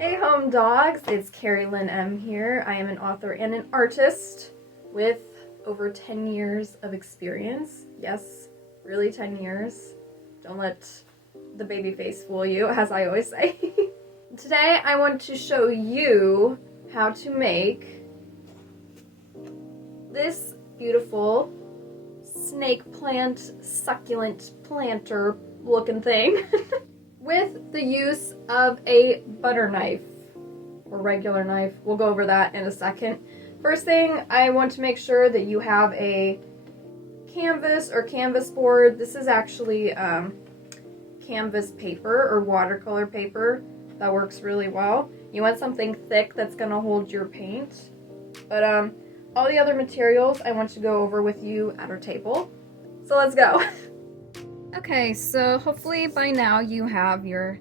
Hey home dogs, it's Carrie Lynn M here. I am an author and an artist with over 10 years of experience. Yes, really 10 years. Don't let the baby face fool you, as I always say. Today I want to show you how to make this beautiful snake plant, succulent planter looking thing. With the use of a butter knife or regular knife. We'll go over that in a second. First thing, I want to make sure that you have a canvas or canvas board. This is actually canvas paper or watercolor paper. That works really well. You want something thick that's going to hold your paint. But all the other materials I want to go over with you at our table. So let's go. Okay, so hopefully by now you have your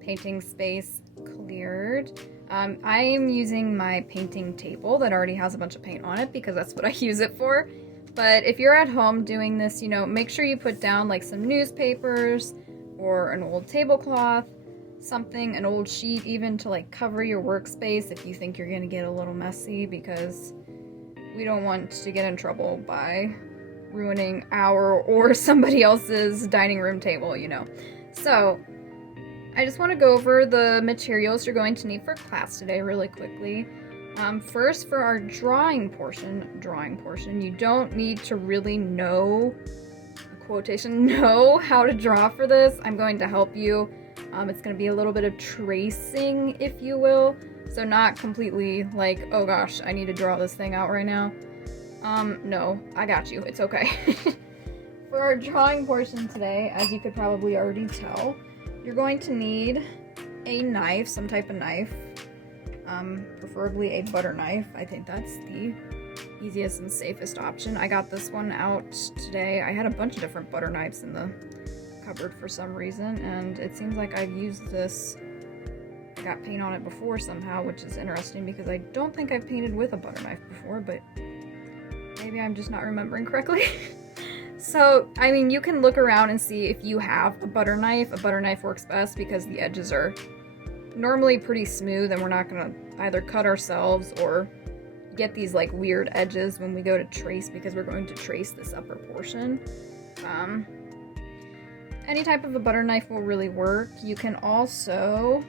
painting space cleared. I am using my painting table that already has a bunch of paint on it because that's what I use it for. But if you're at home doing this, you know, make sure you put down like some newspapers or an old tablecloth, something, an old sheet even to like cover your workspace if you think you're gonna get a little messy, because we don't want to get in trouble by ruining our or somebody else's dining room table, you know. So I just want to go over the materials you're going to need for class today really quickly. First, for our drawing portion, you don't need to really know how to draw for this. I'm going to help you. It's going to be a little bit of tracing, if you will, so not completely like, oh gosh, I need to draw this thing out right now. No, I got you. It's okay. For our drawing portion today, as you could probably already tell, you're going to need a knife, some type of knife, preferably a butter knife. I think that's the easiest and safest option. I got this one out today. I had a bunch of different butter knives in the cupboard for some reason, and it seems like I've used this. I got paint on it before somehow, which is interesting because I don't think I've painted with a butter knife before, but maybe I'm just not remembering correctly. So, I mean, you can look around and see if you have a butter knife. A butter knife works best because the edges are normally pretty smooth and we're not going to either cut ourselves or get these like weird edges when we go to trace, because we're going to trace this upper portion. Any type of a butter knife will really work. You can also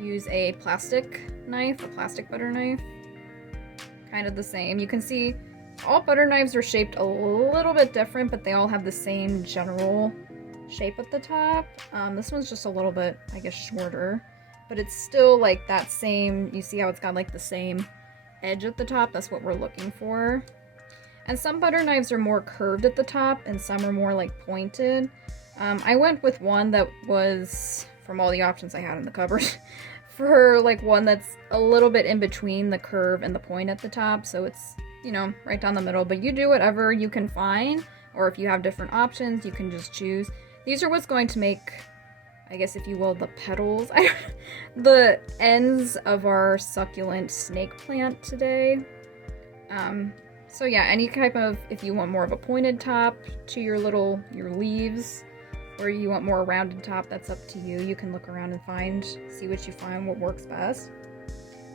use a plastic knife, a plastic butter knife. Kind of the same. You can see all butter knives are shaped a little bit different, but they all have the same general shape at the top. This one's just a little bit, I guess, shorter, but it's still like that same, you see how it's got like the same edge at the top? That's what we're looking for. And some butter knives are more curved at the top and some are more like pointed. I went with one that was, from all the options I had in the cupboard, for like one that's a little bit in between the curve and the point at the top, so it's, you know, right down the middle. But you do whatever you can find, or if you have different options, you can just choose. These are what's going to make, I guess if you will, the petals, the ends of our succulent snake plant today. So yeah, any type of, if you want more of a pointed top to your leaves, or you want more rounded top, that's up to you. You can look around and see what you find, what works best.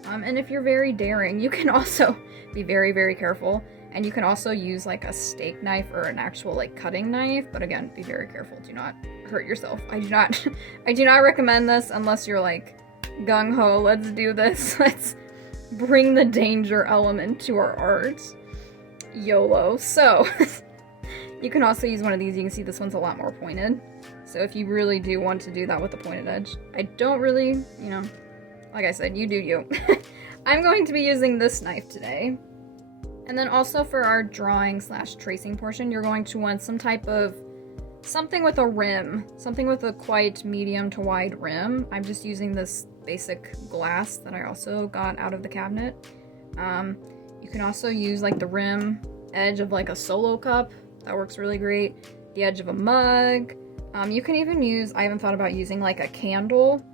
And if you're very daring, you can also be very, very careful. And you can also use like a steak knife or an actual like cutting knife. But again, be very careful. Do not hurt yourself. I do not recommend this unless you're like gung-ho, let's do this. Let's bring the danger element to our art. YOLO. So you can also use one of these. You can see this one's a lot more pointed. So if you really do want to do that with a pointed edge, I don't really, you know, like I said, you do you. I'm going to be using this knife today. And then also for our drawing / tracing portion, you're going to want some type of, something with a rim, something with a quite medium to wide rim. I'm just using this basic glass that I also got out of the cabinet. You can also use like the rim edge of like a Solo cup. That works really great. The edge of a mug. You can even use, I haven't thought about using like a candle,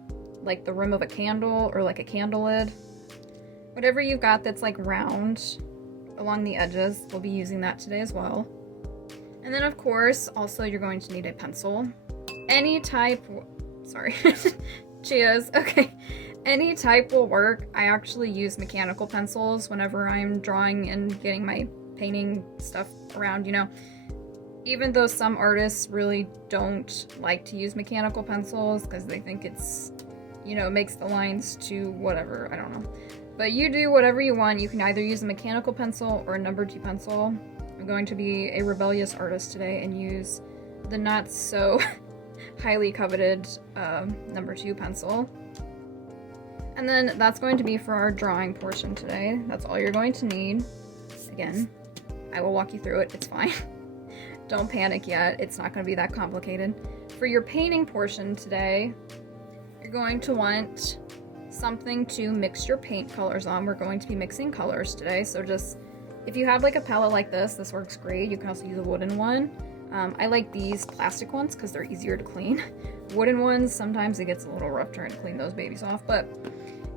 like the rim of a candle or like a candle lid. Whatever you've got that's like round along the edges, we'll be using that today as well. And then of course, also you're going to need a pencil. Any type, sorry, cheers, okay. Any type will work. I actually use mechanical pencils whenever I'm drawing and getting my painting stuff around, you know. Even though some artists really don't like to use mechanical pencils because they think it's, you know, makes the lines too whatever, I don't know. But you do whatever you want. You can either use a mechanical pencil or a number 2 pencil. I'm going to be a rebellious artist today and use the not so highly coveted number 2 pencil. And then that's going to be for our drawing portion today. That's all you're going to need. Again, I will walk you through it. It's fine. Don't panic yet. It's not going to be that complicated. For your painting portion today, you're going to want something to mix your paint colors on. We're going to be mixing colors today, so just, if you have like a palette like this works great. You can also use a wooden one. I like these plastic ones because they're easier to clean. Wooden ones, sometimes it gets a little rough trying to clean those babies off, but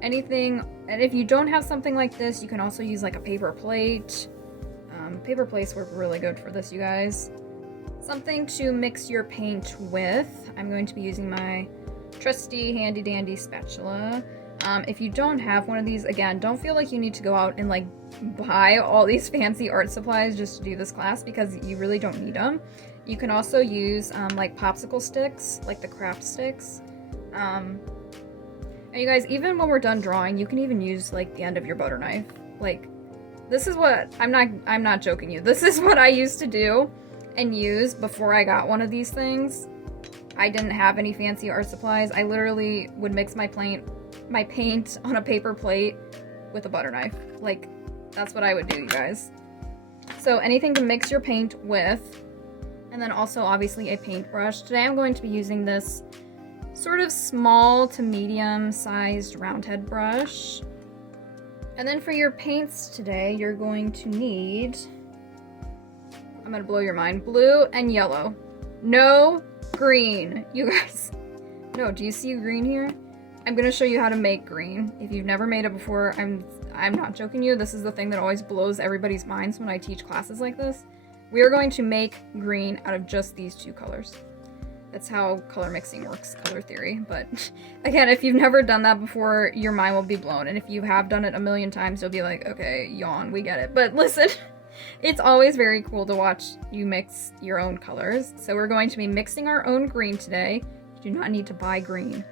anything, and if you don't have something like this, you can also use like a paper plate. Paper plates work really good for this, you guys. Something to mix your paint with. I'm going to be using my trusty handy dandy spatula. If you don't have one of these, again, don't feel like you need to go out and like buy all these fancy art supplies just to do this class, because you really don't need them. You can also use like popsicle sticks, like the craft sticks. And you guys, even when we're done drawing, you can even use like the end of your butter knife. Like, this is what, I'm not joking you. This is what I used to do and use before I got one of these things. I didn't have any fancy art supplies. I literally would mix my paint on a paper plate with a butter knife. Like, that's what I would do, you guys. So anything to mix your paint with, and then also obviously a paintbrush. Today I'm going to be using this sort of small to medium sized round head brush. And then for your paints today, you're going to need, I'm gonna blow your mind, blue and yellow. No green, you guys. No, do you see green here? I'm gonna show you how to make green. If you've never made it before, I'm not joking you. This is the thing that always blows everybody's minds when I teach classes like this. We are going to make green out of just these 2 colors. That's how color mixing works, color theory. But again, if you've never done that before, your mind will be blown. And if you have done it a million times, you'll be like, okay, yawn, we get it. But listen, it's always very cool to watch you mix your own colors. So we're going to be mixing our own green today. You do not need to buy green.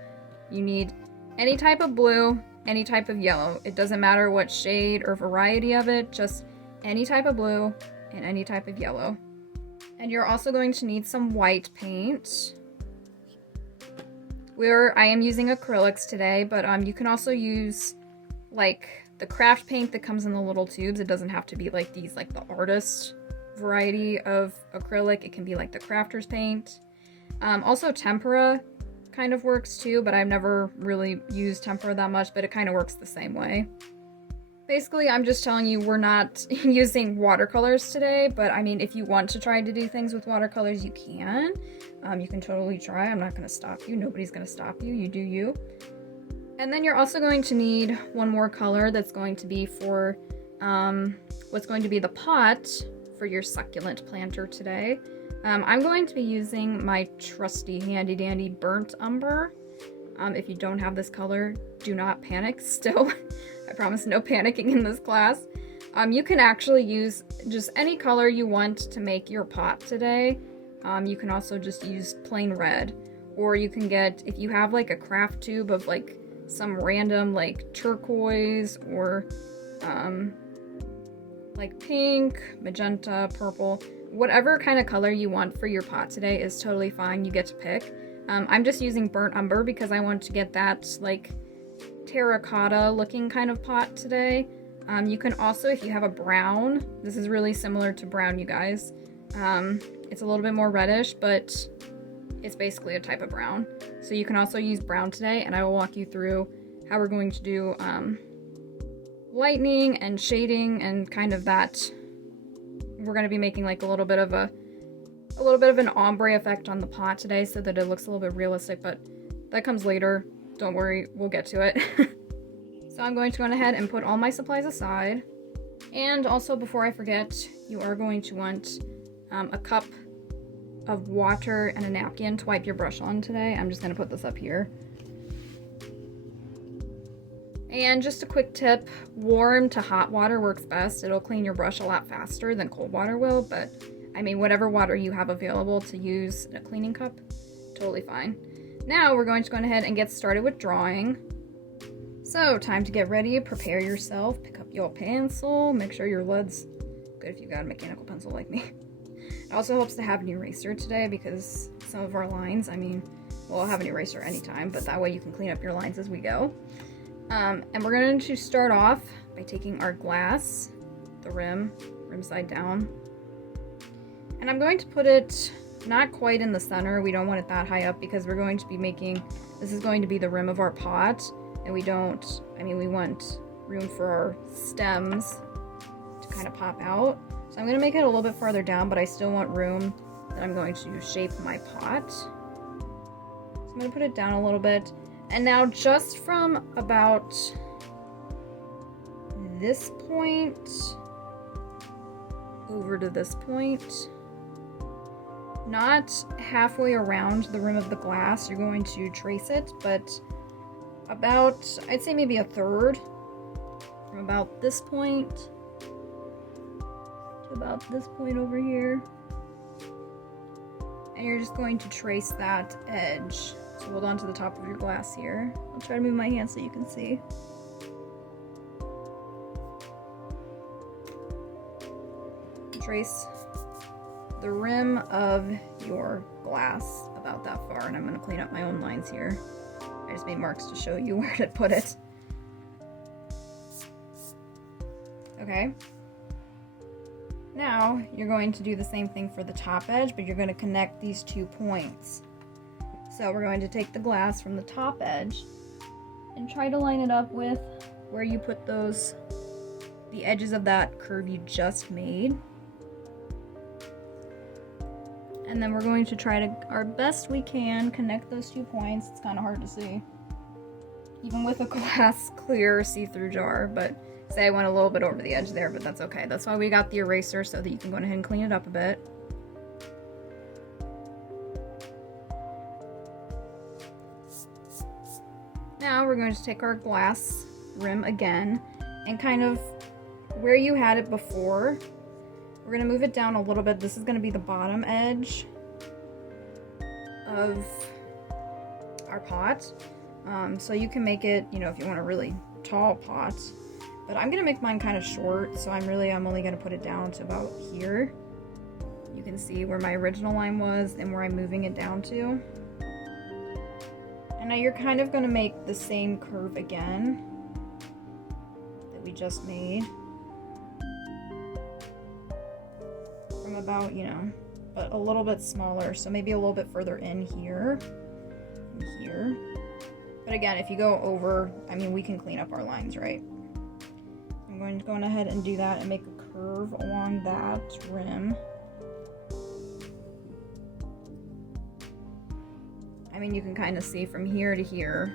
You need any type of blue, any type of yellow. It doesn't matter what shade or variety of it, just any type of blue and any type of yellow. And you're also going to need some white paint. I am using acrylics today, but you can also use like the craft paint that comes in the little tubes. It doesn't have to be like these, like the artist variety of acrylic. It can be like the crafter's paint. Also tempera kind of works too, but I've never really used tempera that much, but it kind of works the same way. Basically, I'm just telling you we're not using watercolors today, but I mean, if you want to try to do things with watercolors, you can. You can totally try. I'm not going to stop you. Nobody's going to stop you. You do you. And then you're also going to need one more color that's going to be for what's going to be the pot for your succulent planter today. I'm going to be using my trusty handy dandy burnt umber. If you don't have this color, do not panic still. I promise no panicking in this class. You can actually use just any color you want to make your pot today. You can also just use plain red, or you can get, if you have like a craft tube of like some random like turquoise or like pink, magenta, purple, whatever kind of color you want for your pot today is totally fine. You get to pick. I'm just using burnt umber because I want to get that like terracotta looking kind of pot today. You can also, if you have a brown, this is really similar to brown, you guys. It's a little bit more reddish, but it's basically a type of brown. So you can also use brown today, and I will walk you through how we're going to do lightning and shading and kind of that. We're going to be making like a little bit of an ombre effect on the pot today so that it looks a little bit realistic, but that comes later. Don't worry, we'll get to it. So I'm going to go ahead and put all my supplies aside. And also, before I forget, you are going to want a cup of water and a napkin to wipe your brush on today. I'm just going to put this up here. And just a quick tip, warm to hot water works best. It'll clean your brush a lot faster than cold water will, but I mean, whatever water you have available to use in a cleaning cup, totally fine. Now we're going to go ahead and get started with drawing. So, time to get ready, prepare yourself, pick up your pencil, make sure your lead's good if you've got a mechanical pencil like me. It also helps to have an eraser today because some of our lines, I mean, we'll have an eraser anytime, but that way you can clean up your lines as we go. And we're going to start off by taking our glass, the rim side down, and I'm going to put it not quite in the center. We don't want it that high up because we're going to be making, this is going to be the rim of our pot, and we want room for our stems to kind of pop out. So I'm going to make it a little bit farther down, but I still want room that I'm going to shape my pot. So I'm going to put it down a little bit. And now just from about this point over to this point, not halfway around the rim of the glass, you're going to trace it, but about, I'd say maybe a third from about this point to about this point over here. And you're just going to trace that edge. So hold on to the top of your glass here. I'll try to move my hand so you can see. Trace the rim of your glass about that far, and I'm going to clean up my own lines here. I just made marks to show you where to put it. Okay. Now you're going to do the same thing for the top edge, but you're going to connect these 2 points. So we're going to take the glass from the top edge and try to line it up with where you put the edges of that curve you just made. And then we're going to try to, our best we can, connect those 2 points. It's kind of hard to see, even with a glass clear see-through jar, but say I went a little bit over the edge there, but that's okay. That's why we got the eraser, so that you can go ahead and clean it up a bit. Now we're going to take our glass rim again, and kind of where you had it before, we're going to move it down a little bit. This is going to be the bottom edge of our pot. So you can make it, you know, if you want a really tall pot, but I'm going to make mine kind of short, so I'm only going to put it down to about here. You can see where my original line was and where I'm moving it down to. And now you're kind of going to make the same curve again that we just made. From about, you know, but a little bit smaller, so maybe a little bit further in here and here. But again, if you go over, I mean, we can clean up our lines, right? I'm going to go ahead and do that and make a curve along that rim. I mean, you can kind of see from here to here.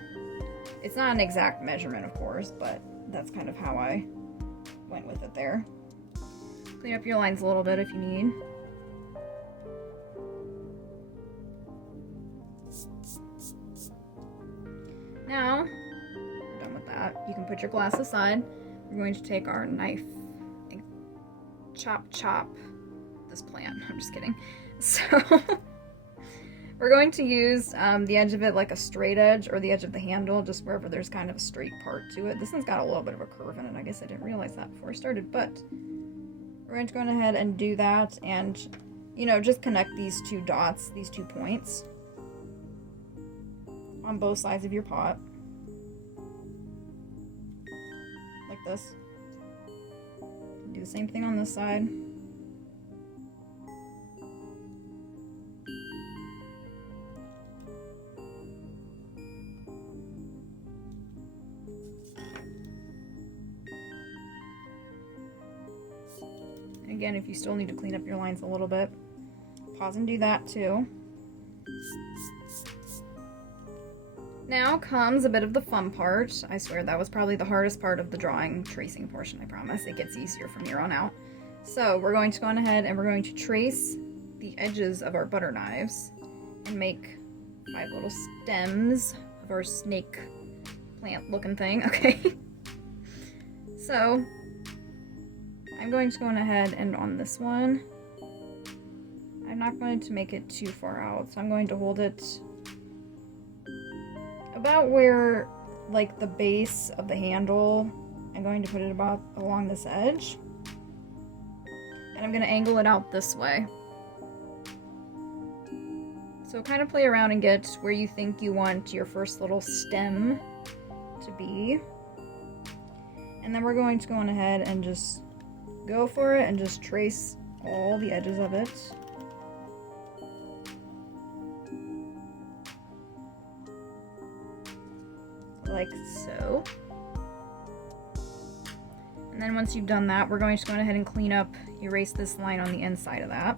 It's not an exact measurement, of course, but that's kind of how I went with it there. Clean up your lines a little bit if you need. Now, we're done with that. You can put your glass aside. We're going to take our knife and chop this plant. I'm just kidding. So, we're going to use the edge of it like a straight edge, or the edge of the handle, just wherever there's kind of a straight part to it. This one's got a little bit of a curve in it. I guess I didn't realize that before I started, but we're going to go ahead and do that, and, you know, just connect these 2 dots, these 2 points on both sides of your pot. Like this. Do the same thing on this side. Again, if you still need to clean up your lines a little bit, pause and do that too. Now comes a bit of the fun part. I swear that was probably the hardest part of the drawing tracing portion, I promise. It gets easier from here on out. So we're going to go on ahead and we're going to trace the edges of our butter knives and make 5 little stems of our snake plant looking thing, okay? So I'm going to go on ahead and on this one, I'm not going to make it too far out, so I'm going to hold it about where, like, the base of the handle. I'm going to put it about along this edge, and I'm going to angle it out this way. So kind of play around and get where you think you want your first little stem to be. And then we're going to go on ahead and just go for it and just trace all the edges of it. Like so. And then once you've done that, we're going to go ahead and clean up, erase this line on the inside of that.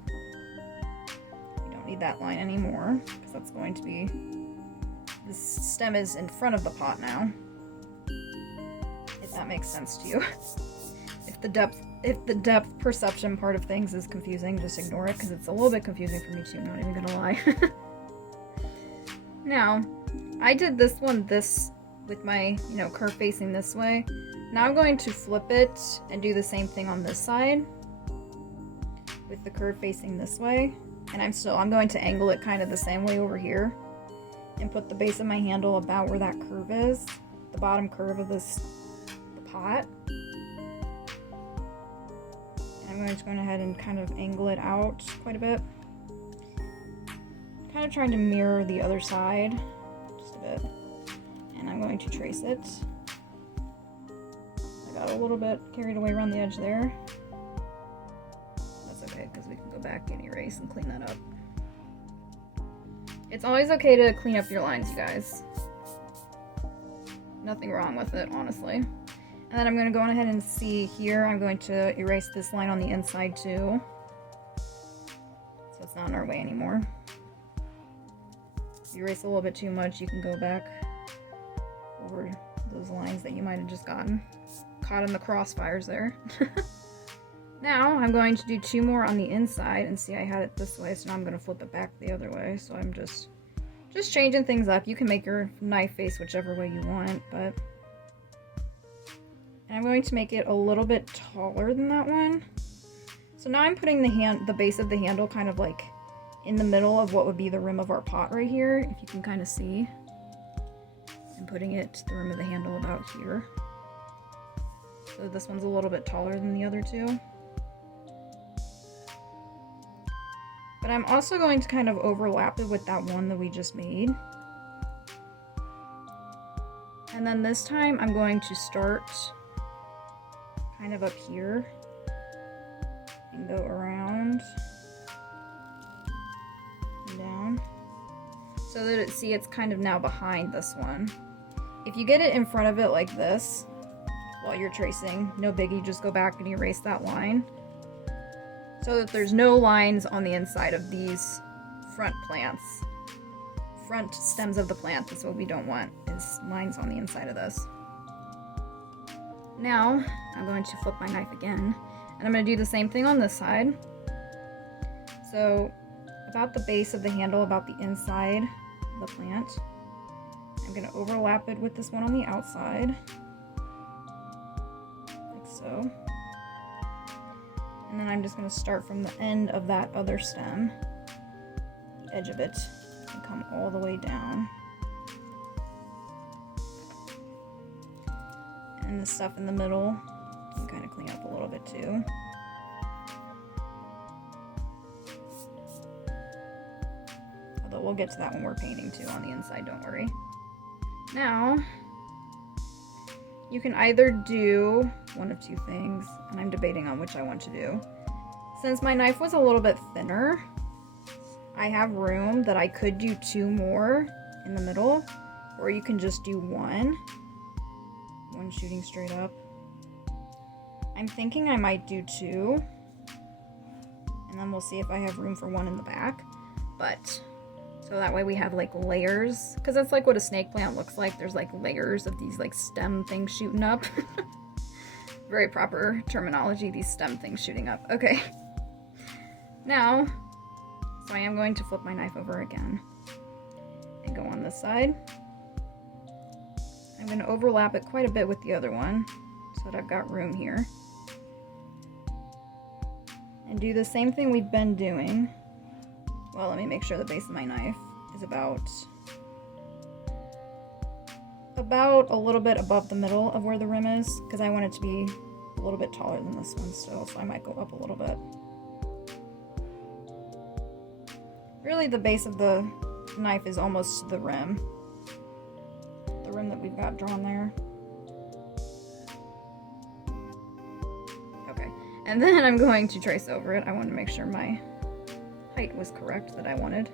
We don't need that line anymore, because that's going to be, this stem is in front of the pot now. If that makes sense to you. If the depth perception part of things is confusing, just ignore it, because it's a little bit confusing for me too, I'm not even gonna lie. Now, I did this one with my, curve facing this way. Now I'm going to flip it and do the same thing on this side with the curve facing this way. And I'm going to angle it kind of the same way over here and put the base of my handle about where that curve is, the bottom curve of the pot. And I'm going to go ahead and kind of angle it out quite a bit. Kind of trying to mirror the other side just a bit. And I'm going to trace it. I got a little bit carried away around the edge there. That's okay, because we can go back and erase and clean that up. It's always okay to clean up your lines, you guys. Nothing wrong with it, honestly. And then I'm going to go on ahead and see here, I'm going to erase this line on the inside too. So it's not in our way anymore. If you erase a little bit too much, you can go back over those lines that you might have just gotten caught in the crossfires there. Now I'm going to do 2 more on the inside, and see, I had it this way, so now I'm going to flip it back the other way. So I'm just changing things up. You can make your knife face whichever way you want, but and I'm going to make it a little bit taller than that one. So now I'm putting the base of the handle kind of like in the middle of what would be the rim of our pot right here, if you can kind of see. I'm putting it, the rim of the handle, about here. So this one's a little bit taller than the other two. But I'm also going to kind of overlap it with that one that we just made. And then this time I'm going to start kind of up here and go around and down so that it's kind of now behind this one. If you get it in front of it like this while you're tracing, no biggie, just go back and erase that line so that there's no lines on the inside of these front stems of the plant. That's what we don't want, is lines on the inside of this. Now I'm going to flip my knife again, and I'm going to do the same thing on this side. So about the base of the handle, about the inside of the plant, I'm going to overlap it with this one on the outside, like so. And then I'm just going to start from the end of that other stem, the edge of it, and come all the way down. And the stuff in the middle, you can kind of clean up a little bit too. Although we'll get to that when we're painting too on the inside, don't worry. Now, you can either do one of 2 things, and I'm debating on which I want to do. Since my knife was a little bit thinner, I have room that I could do 2 more in the middle, or you can just do one shooting straight up. I'm thinking I might do 2, and then we'll see if I have room for 1 in the back. But so that way we have like layers, because that's like what a snake plant looks like. There's like layers of these like stem things shooting up. Very proper terminology, these stem things shooting up. Okay. Now, so I am going to flip my knife over again and go on this side. I'm going to overlap it quite a bit with the other one, so so that I've got room here. And do the same thing we've been doing. Well, let me make sure the base of my knife is about a little bit above the middle of where the rim is, because I want it to be a little bit taller than this one still, so I might go up a little bit. Really, the base of the knife is almost to the rim that we've got drawn there. Okay, and then I'm going to trace over it. I want to make sure my height was correct that I wanted.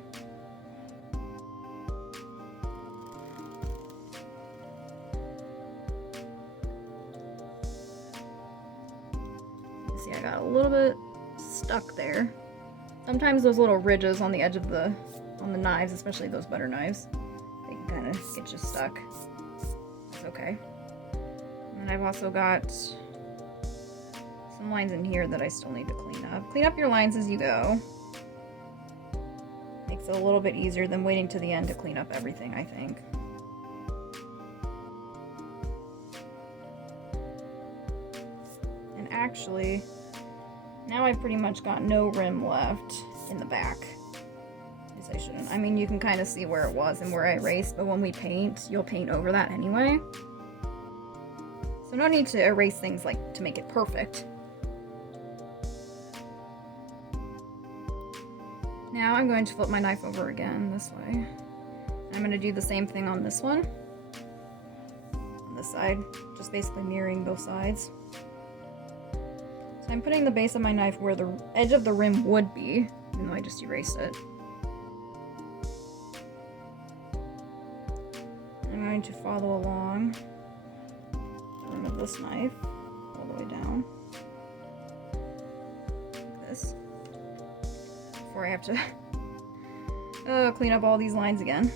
See, I got a little bit stuck there. Sometimes those little ridges on the edge of the knives, especially those butter knives, they can kind of get you stuck. That's okay. And I've also got some lines in here that I still need to clean up. Clean up your lines as you go. Makes it a little bit easier than waiting to the end to clean up everything, I think. And actually, now I've pretty much got no rim left in the back. I shouldn't. I mean, you can kind of see where it was and where I erased, but when we paint, you'll paint over that anyway. So no need to erase things like to make it perfect. Now I'm going to flip my knife over again this way. I'm going to do the same thing on this one. On this side, just basically mirroring both sides. So I'm putting the base of my knife where the edge of the rim would be, even though I just erased it. I'm going to follow along the rim of this knife all the way down, like this, before I have to clean up all these lines again.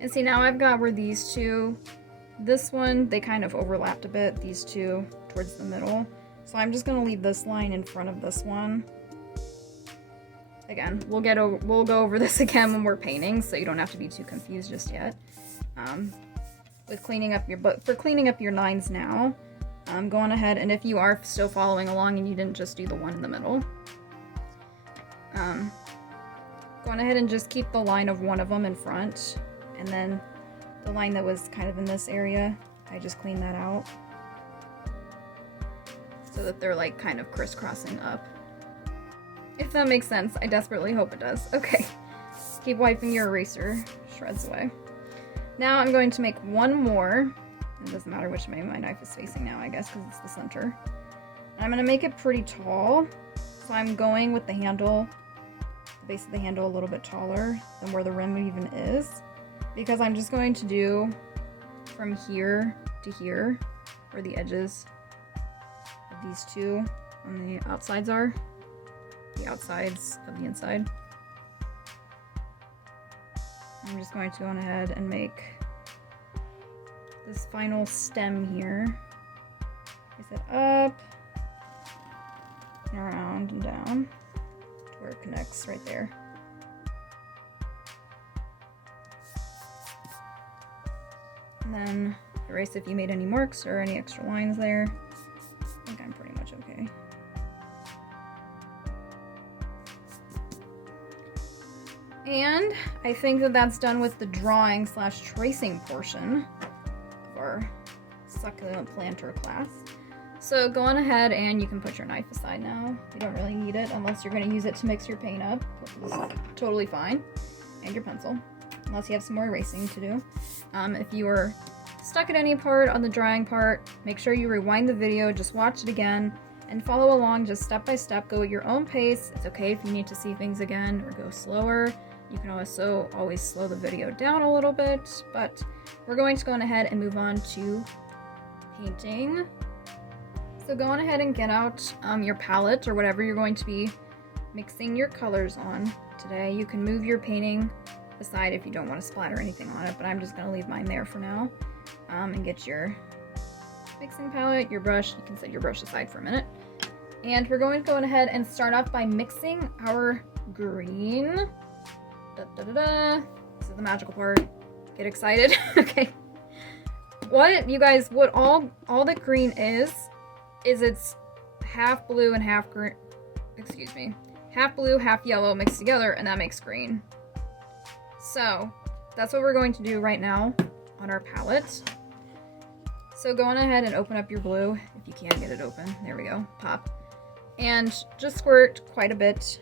And see, now I've got where these two, this one, they kind of overlapped a bit, these two towards the middle. So I'm just gonna leave this line in front of this one. Again, we'll go over this again when we're painting, so you don't have to be too confused just yet. For cleaning up your lines now, go on ahead, and if you are still following along and you didn't just do the one in the middle, go on ahead and just keep the line of one of them in front. And then the line that was kind of in this area, I just cleaned that out so that they're like kind of crisscrossing up. If that makes sense, I desperately hope it does. Okay, keep wiping your eraser shreds away. Now I'm going to make one more. It doesn't matter which way my knife is facing now, I guess, because it's the center. And I'm going to make it pretty tall, so I'm going with the handle, the base of the handle a little bit taller than where the rim even is. Because I'm just going to do from here to here, where the edges of these two on the outsides are, the outsides of the inside. I'm just going to go on ahead and make this final stem here. Place it up, and around and down to where it connects right there. And then erase if you made any marks or any extra lines there. I think I'm pretty much okay. And I think that that's done with the drawing / tracing portion of our succulent planter class. So go on ahead and you can put your knife aside now. You don't really need it unless you're going to use it to mix your paint up, which is totally fine. And your pencil, unless you have some more erasing to do. If you were stuck at any part on the drawing part, make sure you rewind the video, just watch it again, and follow along just step by step. Go at your own pace. It's okay if you need to see things again or go slower. You can also always slow the video down a little bit, but we're going to go on ahead and move on to painting. So go on ahead and get out your palette or whatever you're going to be mixing your colors on today. You can move your painting aside if you don't want to splatter anything on it, but I'm just going to leave mine there for now. And get your mixing palette, your brush. You can set your brush aside for a minute. And we're going to go ahead and start off by mixing our green. Da, da, da, da. This is the magical part. Get excited. Okay. What, you guys, what all the green is it's half blue and half green, excuse me, half blue, half yellow mixed together, and that makes green. So that's what we're going to do right now on our palette. So go on ahead and open up your blue, if you can get it open. There we go, pop. And just squirt quite a bit.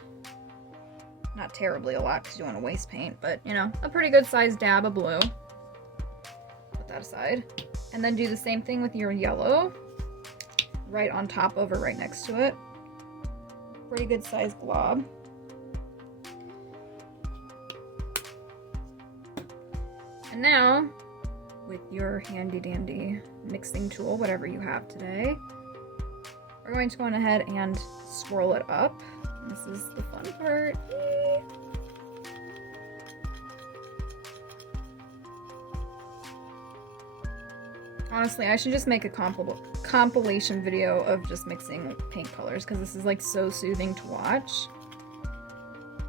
Not terribly a lot because you don't want to waste paint, but you know, a pretty good sized dab of blue. Put that aside. And then do the same thing with your yellow. Right on top of or right next to it. Pretty good sized glob. And now, with your handy dandy mixing tool, whatever you have today, we're going to go on ahead and swirl it up. This is the fun part. Honestly, I should just make a compilation video of just mixing paint colors because this is like so soothing to watch.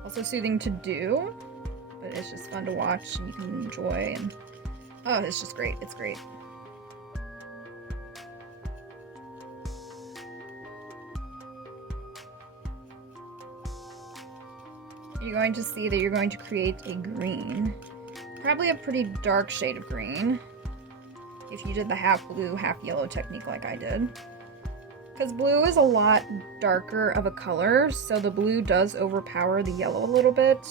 Also soothing to do, but it's just fun to watch and you can enjoy, and oh, it's just great. It's great. You're going to see that you're going to create a green. Probably a pretty dark shade of green. If you did the half blue, half yellow technique like I did. Because blue is a lot darker of a color, so the blue does overpower the yellow a little bit.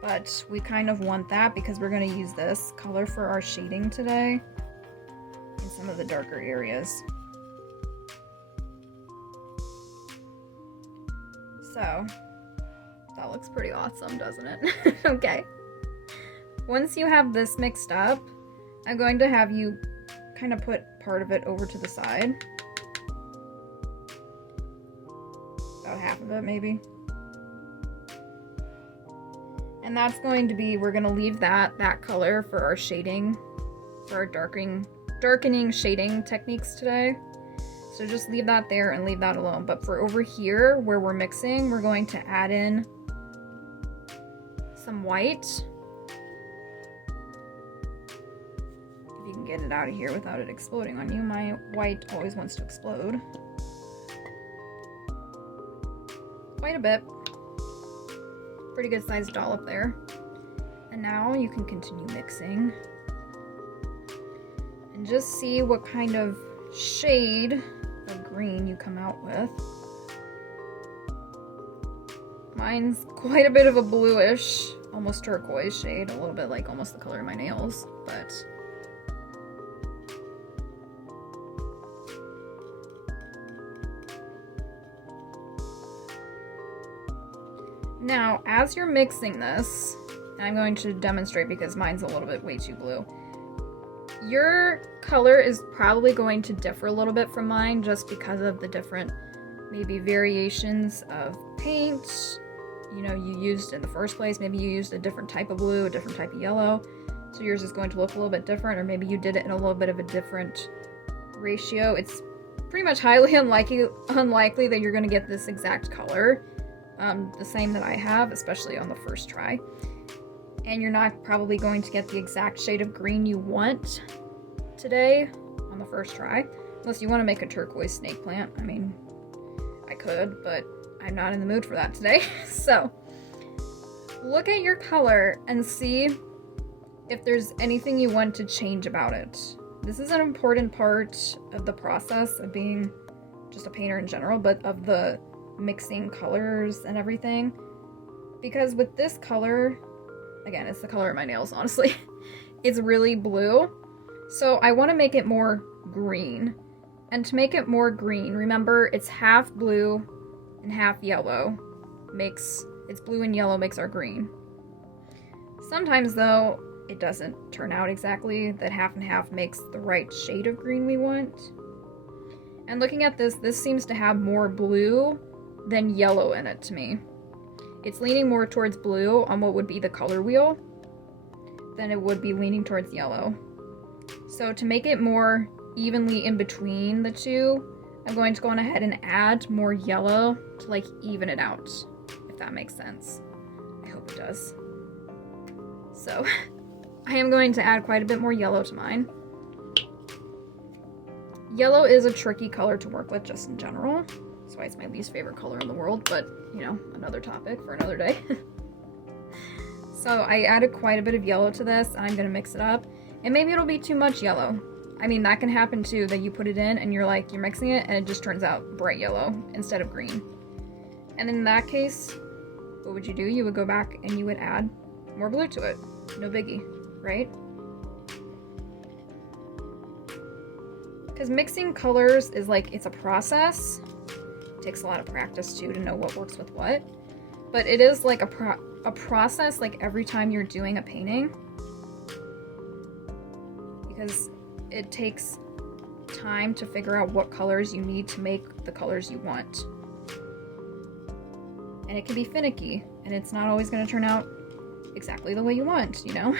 But we kind of want that because we're going to use this color for our shading today in some of the darker areas. So, that looks pretty awesome, doesn't it? Okay. Once you have this mixed up, I'm going to have you kind of put part of it over to the side. About half of it, maybe. And that's going to be, we're going to leave that color for our shading, for our darkening shading techniques today. So just leave that there and leave that alone. But for over here, where we're mixing, we're going to add in some white. If you can get it out of here without it exploding on you. My white always wants to explode. Quite a bit. Pretty good sized dollop there. And now you can continue mixing. And just see what kind of shade of green you come out with. Mine's quite a bit of a bluish, almost turquoise shade, a little bit like almost the color of my nails, but now as you're mixing this, I'm going to demonstrate because mine's a little bit way too blue. Your color is probably going to differ a little bit from mine just because of the different maybe variations of paint, you know, you used in the first place. Maybe you used a different type of blue, a different type of yellow, so yours is going to look a little bit different, or maybe you did it in a little bit of a different ratio. It's pretty much highly unlikely that you're going to get this exact color, the same that I have, especially on the first try. And you're not probably going to get the exact shade of green you want today on the first try, unless you want to make a turquoise snake plant. I mean, I could, but I'm not in the mood for that today. So look at your color and see if there's anything you want to change about it. This is an important part of the process of being just a painter in general, but of the mixing colors and everything. Because with this color, again, it's the color of my nails, honestly. It's really blue. So I want to make it more green. And to make it more green, remember it's half blue and half yellow. It's blue and yellow makes our green. Sometimes though, it doesn't turn out exactly that half and half makes the right shade of green we want. And looking at this seems to have more blue than yellow in it to me. It's leaning more towards blue on what would be the color wheel than it would be leaning towards yellow. So to make it more evenly in between the two, I'm going to go on ahead and add more yellow to like even it out, if that makes sense. I hope it does. So I am going to add quite a bit more yellow to mine. Yellow is a tricky color to work with just in general. That's why it's my least favorite color in the world, but you know, another topic for another day. So I added quite a bit of yellow to this, and I'm gonna mix it up. And maybe it'll be too much yellow. I mean, that can happen too, that you put it in and you're mixing it and it just turns out bright yellow instead of green. And in that case, what would you do? You would go back and you would add more blue to it. No biggie, right? Because mixing colors is it's a process. It takes a lot of practice too to know what works with what. But it is like a process every time you're doing a painting. Because it takes time to figure out what colors you need to make the colors you want. And it can be finicky, and it's not always going to turn out exactly the way you want, you know?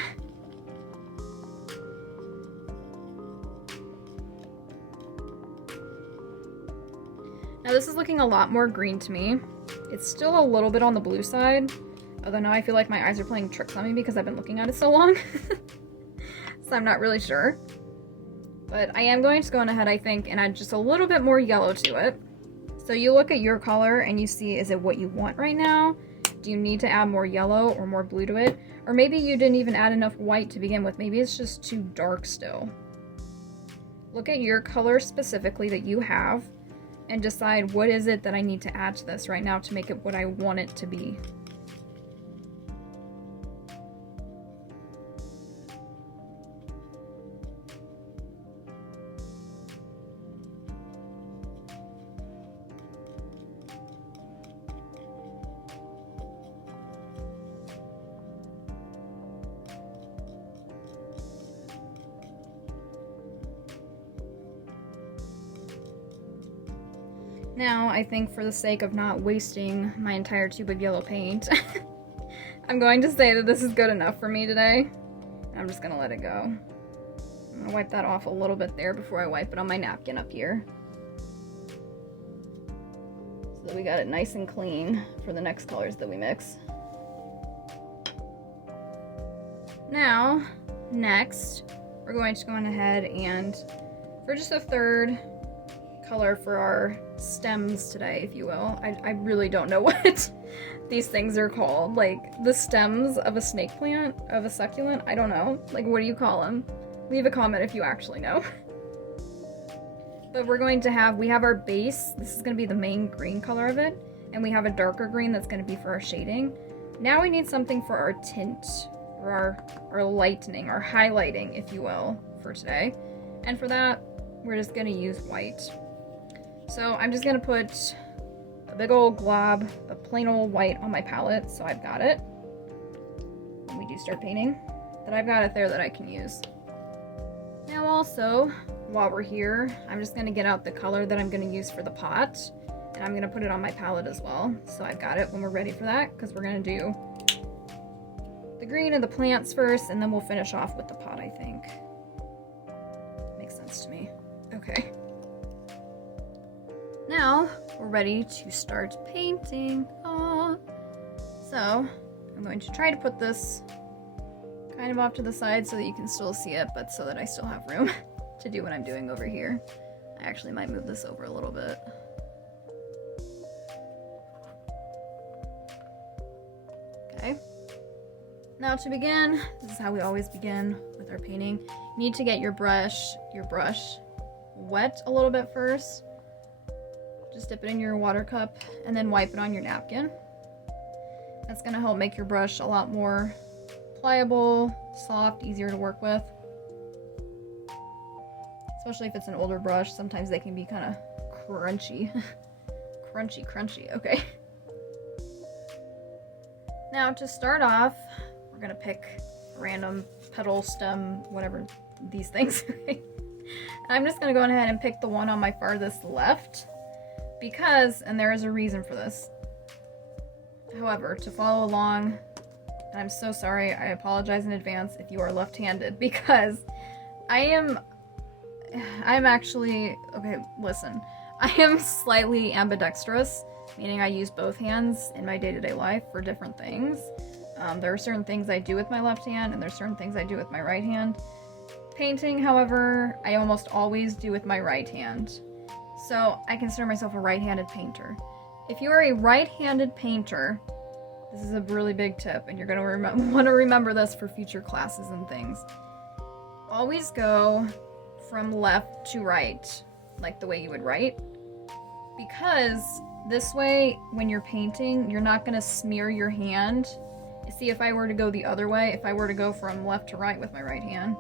Now this is looking a lot more green to me. It's still a little bit on the blue side, although now I feel like my eyes are playing tricks on me because I've been looking at it so long. So I'm not really sure. But I am going to go on ahead, I think, and add just a little bit more yellow to it. So you look at your color and you see, is it what you want right now? Do you need to add more yellow or more blue to it? Or maybe you didn't even add enough white to begin with. Maybe it's just too dark still. Look at your color specifically that you have and decide what is it that I need to add to this right now to make it what I want it to be. Now, I think for the sake of not wasting my entire tube of yellow paint, I'm going to say that this is good enough for me today. I'm just gonna let it go. I'm gonna wipe that off a little bit there before I wipe it on my napkin up here. So that we got it nice and clean for the next colors that we mix. Now, next, we're going to go on ahead and, for just a third color for our stems today, if you will. I really don't know what these things are called. Like the stems of a snake plant, of a succulent, I don't know. Like, what do you call them? Leave a comment if you actually know. But we're going to have, we have our base. This is going to be the main green color of it. And we have a darker green that's going to be for our shading. Now we need something for our tint, or our lightening, our highlighting, if you will, for today. And for that, we're just going to use white. So I'm just going to put a big old glob of plain old white on my palette, so I've got it when we do start painting, that I've got it there that I can use. Now also, while we're here, I'm just going to get out the color that I'm going to use for the pot, and I'm going to put it on my palette as well, so I've got it when we're ready for that, because we're going to do the green of the plants first, and then we'll finish off with the pot, I think. Makes sense to me. Okay. Now, we're ready to start painting. Aww. So, I'm going to try to put this kind of off to the side so that you can still see it, but so that I still have room to do what I'm doing over here. I actually might move this over a little bit. Okay. Now to begin, this is how we always begin with our painting. You need to get your brush wet a little bit first. Just dip it in your water cup and then wipe it on your napkin. That's going to help make your brush a lot more pliable, soft, easier to work with. Especially if it's an older brush, sometimes they can be kind of crunchy. crunchy, okay. Now to start off, we're going to pick a random petal, stem, whatever, these things. And I'm just going to go ahead and pick the one on my farthest left. Because, and there is a reason for this. However, to follow along, and I'm so sorry, I apologize in advance if you are left-handed, because I'm actually, okay, listen, I am slightly ambidextrous, meaning I use both hands in my day-to-day life for different things. There are certain things I do with my left hand, and there's certain things I do with my right hand. Painting, however, I almost always do with my right hand. So I consider myself a right-handed painter. If you are a right-handed painter, this is a really big tip, and you're going to want to remember this for future classes and things. Always go from left to right, like the way you would write, because this way, when you're painting, you're not going to smear your hand. See, if I were to go the other way, if I were to go from left to right with my right hand,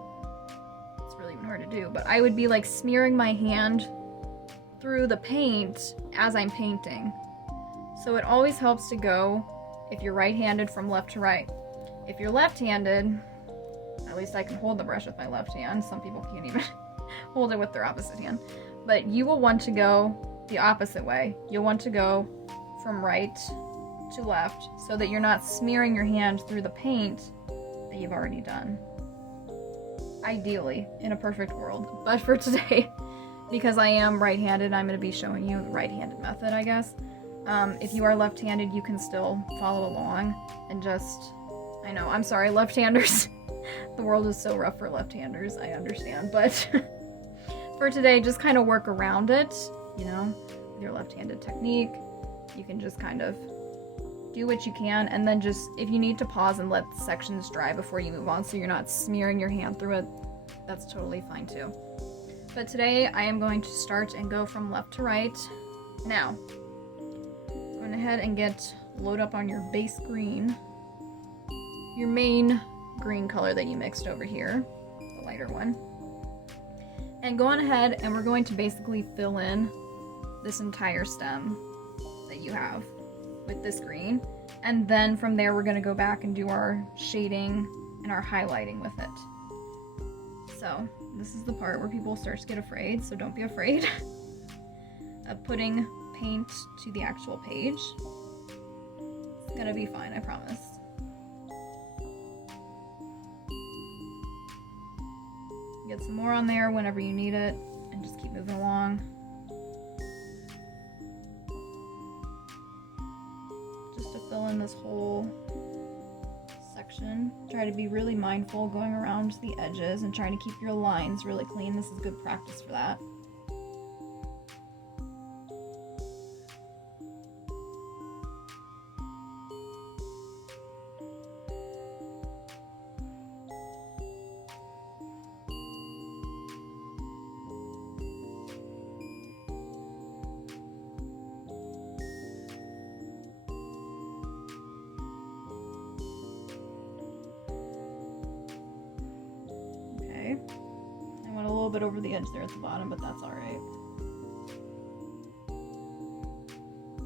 it's really even hard to do, but I would be like smearing my hand through the paint as I'm painting. So it always helps to go, if you're right-handed, from left to right. If you're left-handed, at least I can hold the brush with my left hand. Some people can't even hold it with their opposite hand. But you will want to go the opposite way. You'll want to go from right to left so that you're not smearing your hand through the paint that you've already done. Ideally, in a perfect world. But for today, because I am right-handed, I'm going to be showing you the right-handed method, I guess. If you are left-handed, you can still follow along and just, I know, I'm sorry, left-handers. The world is so rough for left-handers, I understand, but for today, just kind of work around it, you know, with your left-handed technique. You can just kind of do what you can, and then just, if you need to pause and let sections dry before you move on so you're not smearing your hand through it, that's totally fine too. But today, I am going to start and go from left to right. Now, go ahead and load up on your base green, your main green color that you mixed over here, the lighter one. And go on ahead and we're going to basically fill in this entire stem that you have with this green. And then from there, we're going to go back and do our shading and our highlighting with it. So this is the part where people start to get afraid, so don't be afraid of putting paint to the actual page. It's gonna be fine, I promise. Get some more on there whenever you need it, and just keep moving along. Just to fill in this whole section. Try to be really mindful going around the edges and trying to keep your lines really clean. This is good practice for that. I went a little bit over the edge there at the bottom, but that's alright.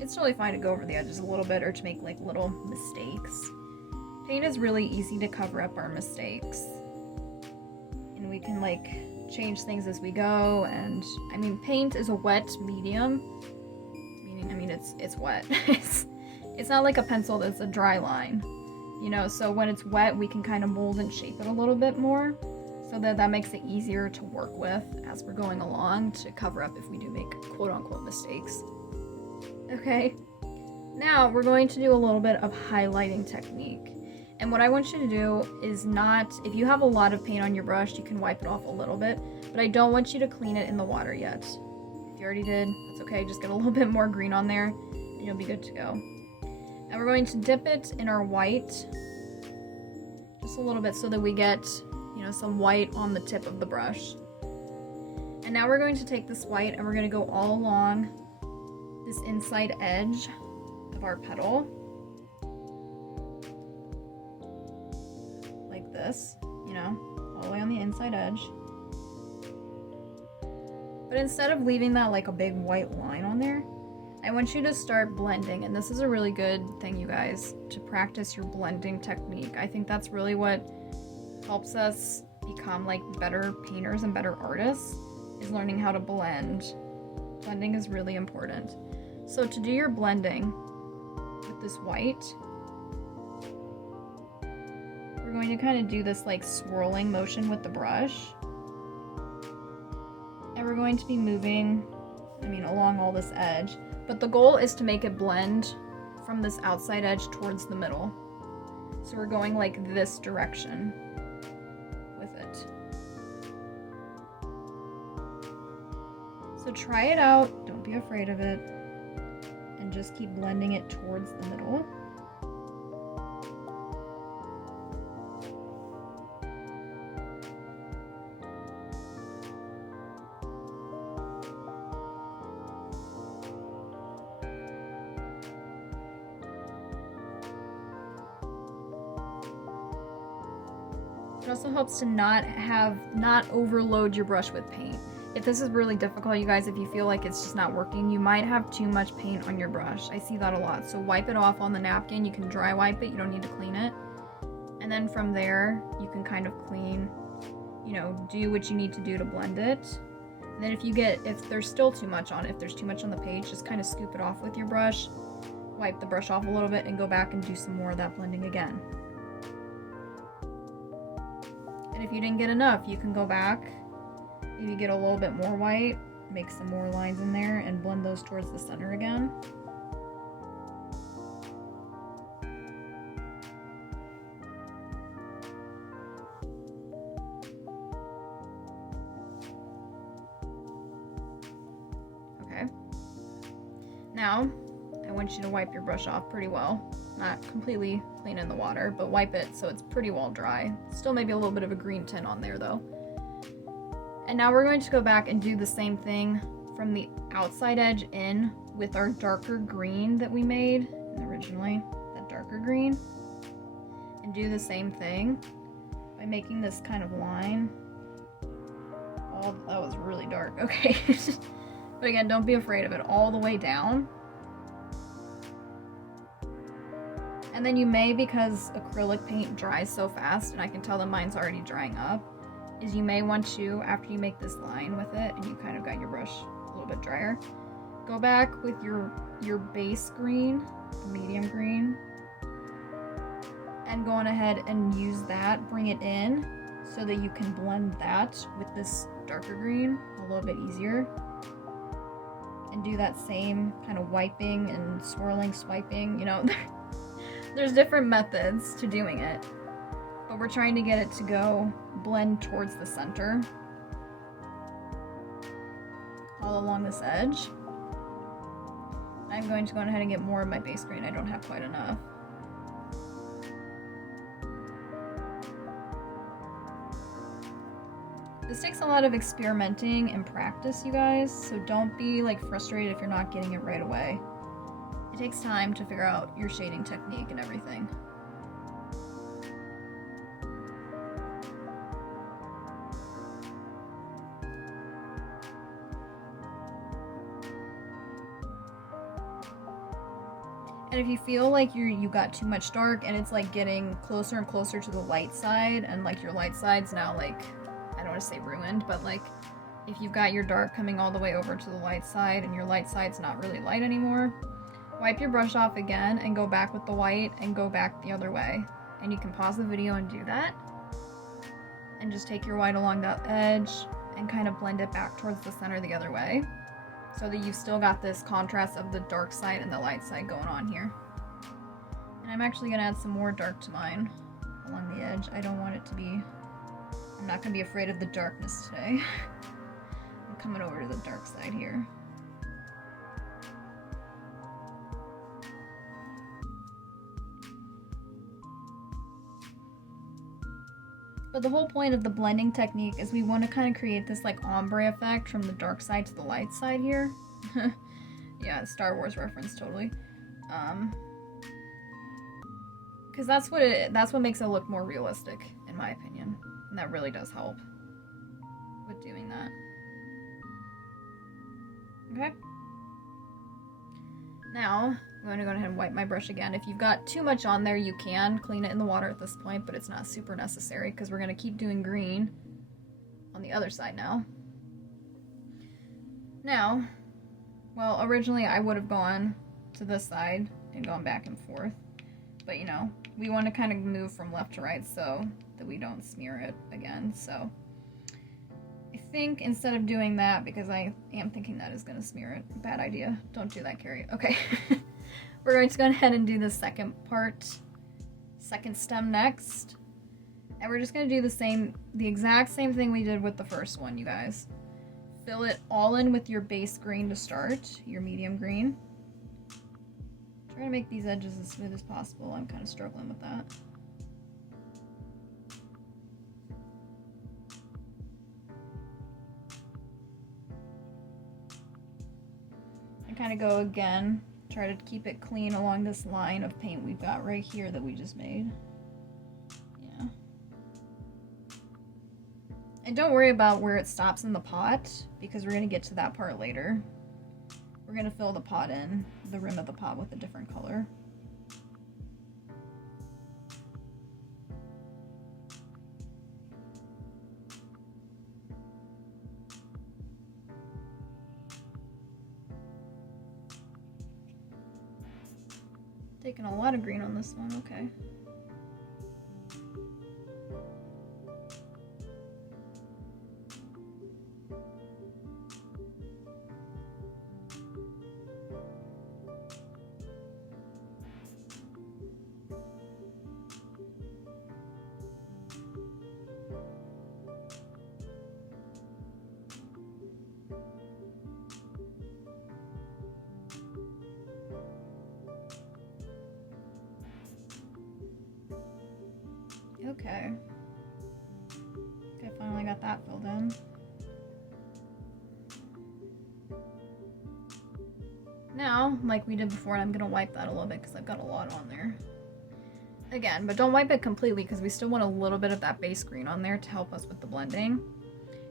It's totally fine to go over the edges a little bit or to make like little mistakes. Paint is really easy to cover up our mistakes. And we can like change things as we go, and I mean paint is a wet medium. Meaning, I mean it's wet. It's not like a pencil that's a dry line. You know, so when it's wet we can kind of mold and shape it a little bit more. So that makes it easier to work with as we're going along to cover up if we do make quote-unquote mistakes. Okay, now we're going to do a little bit of highlighting technique. And what I want you to do is not, if you have a lot of paint on your brush, you can wipe it off a little bit, but I don't want you to clean it in the water yet. If you already did, that's okay, just get a little bit more green on there and you'll be good to go. And we're going to dip it in our white, just a little bit so that we get, you know, some white on the tip of the brush. And now we're going to take this white and we're going to go all along this inside edge of our petal. Like this, you know, all the way on the inside edge. But instead of leaving that like a big white line on there, I want you to start blending. And this is a really good thing, you guys, to practice your blending technique. I think that's really what helps us become like better painters and better artists, is learning how to blend. Blending is really important. So to do your blending with this white, we're going to kind of do this like swirling motion with the brush. And we're going to be moving, along all this edge. But the goal is to make it blend from this outside edge towards the middle. So we're going like this direction with it. So try it out, don't be afraid of it, and just keep blending it towards the middle. It also helps to not overload your brush with paint. If this is really difficult, you guys, if you feel like it's just not working, you might have too much paint on your brush. I see that a lot. So wipe it off on the napkin. You can dry wipe it. You don't need to clean it. And then from there, you can kind of clean, do what you need to do to blend it. And then if there's still too much on it, if there's too much on the page, just kind of scoop it off with your brush, wipe the brush off a little bit, and go back and do some more of that blending again. And if you didn't get enough, you can go back, maybe get a little bit more white, make some more lines in there, and blend those towards the center again. Okay. Now, I want you to wipe your brush off pretty well. Not completely clean in the water, but wipe it so it's pretty well dry. Still maybe a little bit of a green tint on there though. And now we're going to go back and do the same thing from the outside edge in with our darker green that we made originally, that darker green. And do the same thing by making this kind of line. Oh, that was really dark, okay. But again, don't be afraid of it, all the way down. And then you may, because acrylic paint dries so fast, and I can tell that mine's already drying up, is you may want to, after you make this line with it, and you kind of got your brush a little bit drier, go back with your base green, the medium green, and go on ahead and use that, bring it in, so that you can blend that with this darker green a little bit easier. And do that same kind of wiping and swirling, swiping, There's different methods to doing it, but we're trying to get it to go blend towards the center, all along this edge. I'm going to go ahead and get more of my base green. I don't have quite enough. This takes a lot of experimenting and practice, you guys, so don't be frustrated if you're not getting it right away. It takes time to figure out your shading technique and everything. And if you feel like you got too much dark and it's getting closer and closer to the light side, and your light side's now I don't want to say ruined, but if you've got your dark coming all the way over to the light side and your light side's not really light anymore, wipe your brush off again and go back with the white and go back the other way. And you can pause the video and do that. And just take your white along that edge and kind of blend it back towards the center the other way, so that you've still got this contrast of the dark side and the light side going on here. And I'm actually going to add some more dark to mine along the edge. I don't want it to be... I'm not going to be afraid of the darkness today. I'm coming over to the dark side here. But the whole point of the blending technique is we want to kind of create this ombre effect from the dark side to the light side here. Yeah, Star Wars reference, totally. Because that's what makes it look more realistic, in my opinion. And that really does help with doing that. Okay. Now, I'm going to go ahead and wipe my brush again. If you've got too much on there, you can clean it in the water at this point, but it's not super necessary because we're going to keep doing green on the other side now. Now, Well, originally I would have gone to this side and gone back and forth. But, you know, we want to kind of move from left to right so that we don't smear it again. So I think instead of doing that, because I am thinking that is going to smear it. Bad idea. Don't do that, Carrie. Okay. We're going to go ahead and do the second stem next. And we're just going to do the exact same thing we did with the first one, you guys. Fill it all in with your base green to start, your medium green. Try to make these edges as smooth as possible. I'm kind of struggling with that. And kind of go again. Try to keep it clean along this line of paint we've got right here that we just made. Yeah. And don't worry about where it stops in the pot, because we're going to get to that part later. We're going to fill the pot in, the rim of the pot, with a different color. Taking a lot of green on this one, okay. Okay. Okay, finally got that filled in. Now, like we did before, I'm gonna wipe that a little bit because I've got a lot on there. Again, but don't wipe it completely because we still want a little bit of that base green on there to help us with the blending.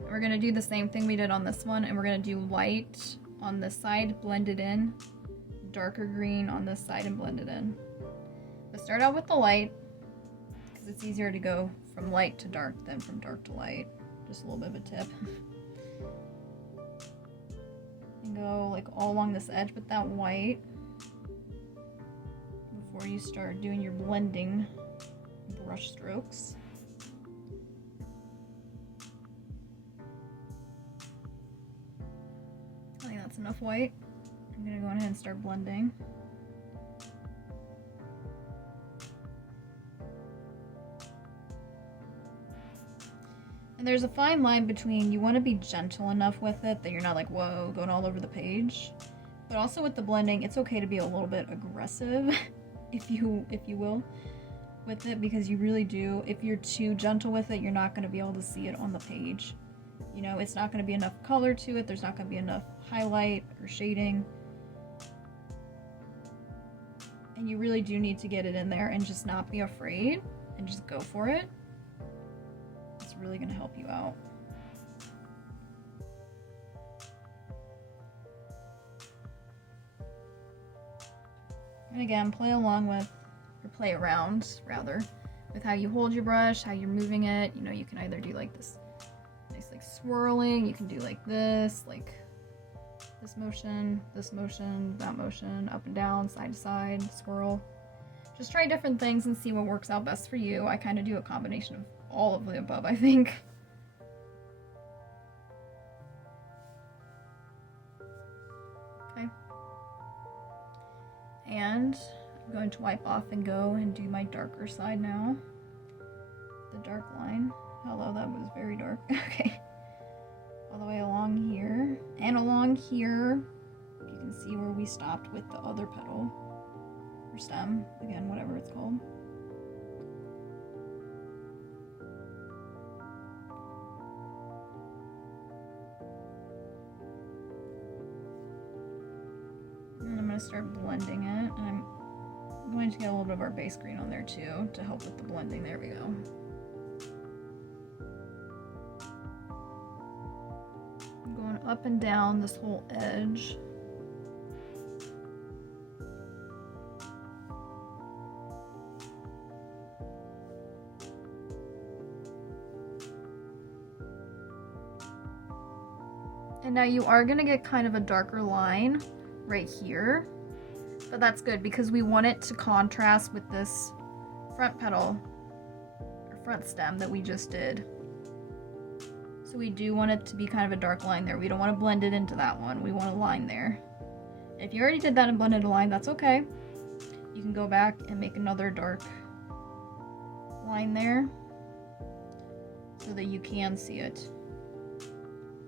And we're gonna do the same thing we did on this one, and we're gonna do light on this side, blend it in, darker green on this side and blend it in. But start out with the light, because it's easier to go from light to dark than from dark to light. Just a little bit of a tip. And go like all along this edge with that white before you start doing your blending brush strokes. I think that's enough white. I'm gonna go ahead and start blending. And there's a fine line between, you want to be gentle enough with it that you're not like, whoa, going all over the page. But also with the blending, it's okay to be a little bit aggressive, if you will, with it, because you really do, if you're too gentle with it, you're not going to be able to see it on the page. You know, it's not going to be enough color to it, there's not going to be enough highlight or shading. And you really do need to get it in there and just not be afraid and just go for it. Really going to help you out. And again, play along with, or play around rather, with how you hold your brush, how you're moving it. You know, you can either do like this nice like swirling, you can do like this motion, that motion, up and down, side to side, swirl. Just try different things and see what works out best for you. I kind of do a combination of all of the above, I think. Okay. And I'm going to wipe off and go and do my darker side now. The dark line. Although that was very dark. Okay. All the way along here. And along here, you can see where we stopped with the other petal. Or stem. Again, whatever it's called. Start blending it, and I'm going to get a little bit of our base green on there too to help with the blending. There we go. I'm going up and down this whole edge. And now you are going to get kind of a darker line right here. But that's good because we want it to contrast with this front petal, or front stem that we just did. So we do want it to be kind of a dark line there. We don't want to blend it into that one. We want a line there. If you already did that and blended a line, that's okay. You can go back and make another dark line there so that you can see it.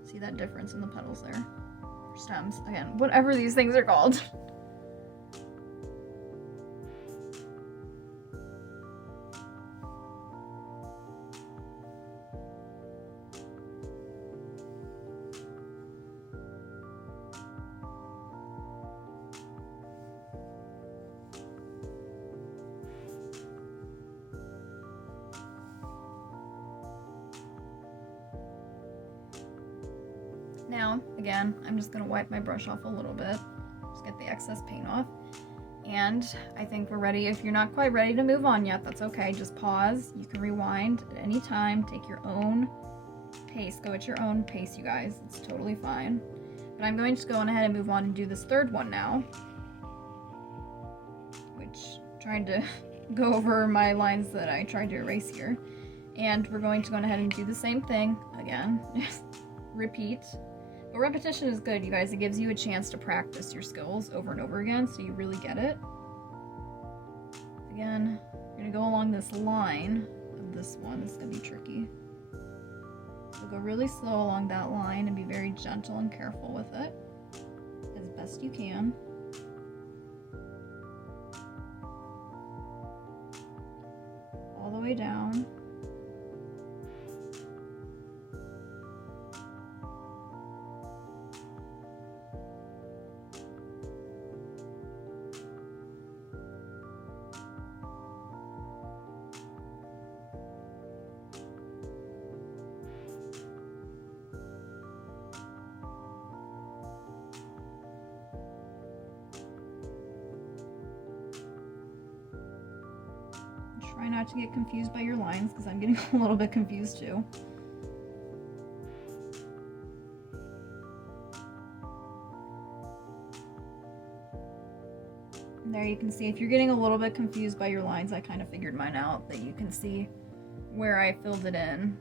See that difference in the petals there? Or stems, again, whatever these things are called. Now, again, I'm just gonna wipe my brush off a little bit, just get the excess paint off. And I think we're ready. If you're not quite ready to move on yet, that's okay. Just pause. You can rewind at any time. Take your own pace. Go at your own pace, you guys. It's totally fine. But I'm going to go on ahead and move on and do this third one now. Which, trying to go over my lines that I tried to erase here. And we're going to go on ahead and do the same thing again. Repeat. But repetition is good, you guys. It gives you a chance to practice your skills over and over again so you really get it. Again, you're going to go along this line of this one. This is going to be tricky. So go really slow along that line and be very gentle and careful with it as best you can. All the way down. Try not to get confused by your lines because I'm getting a little bit confused too. And there you can see if you're getting a little bit confused by your lines, I kind of figured mine out, that you can see where I filled it in.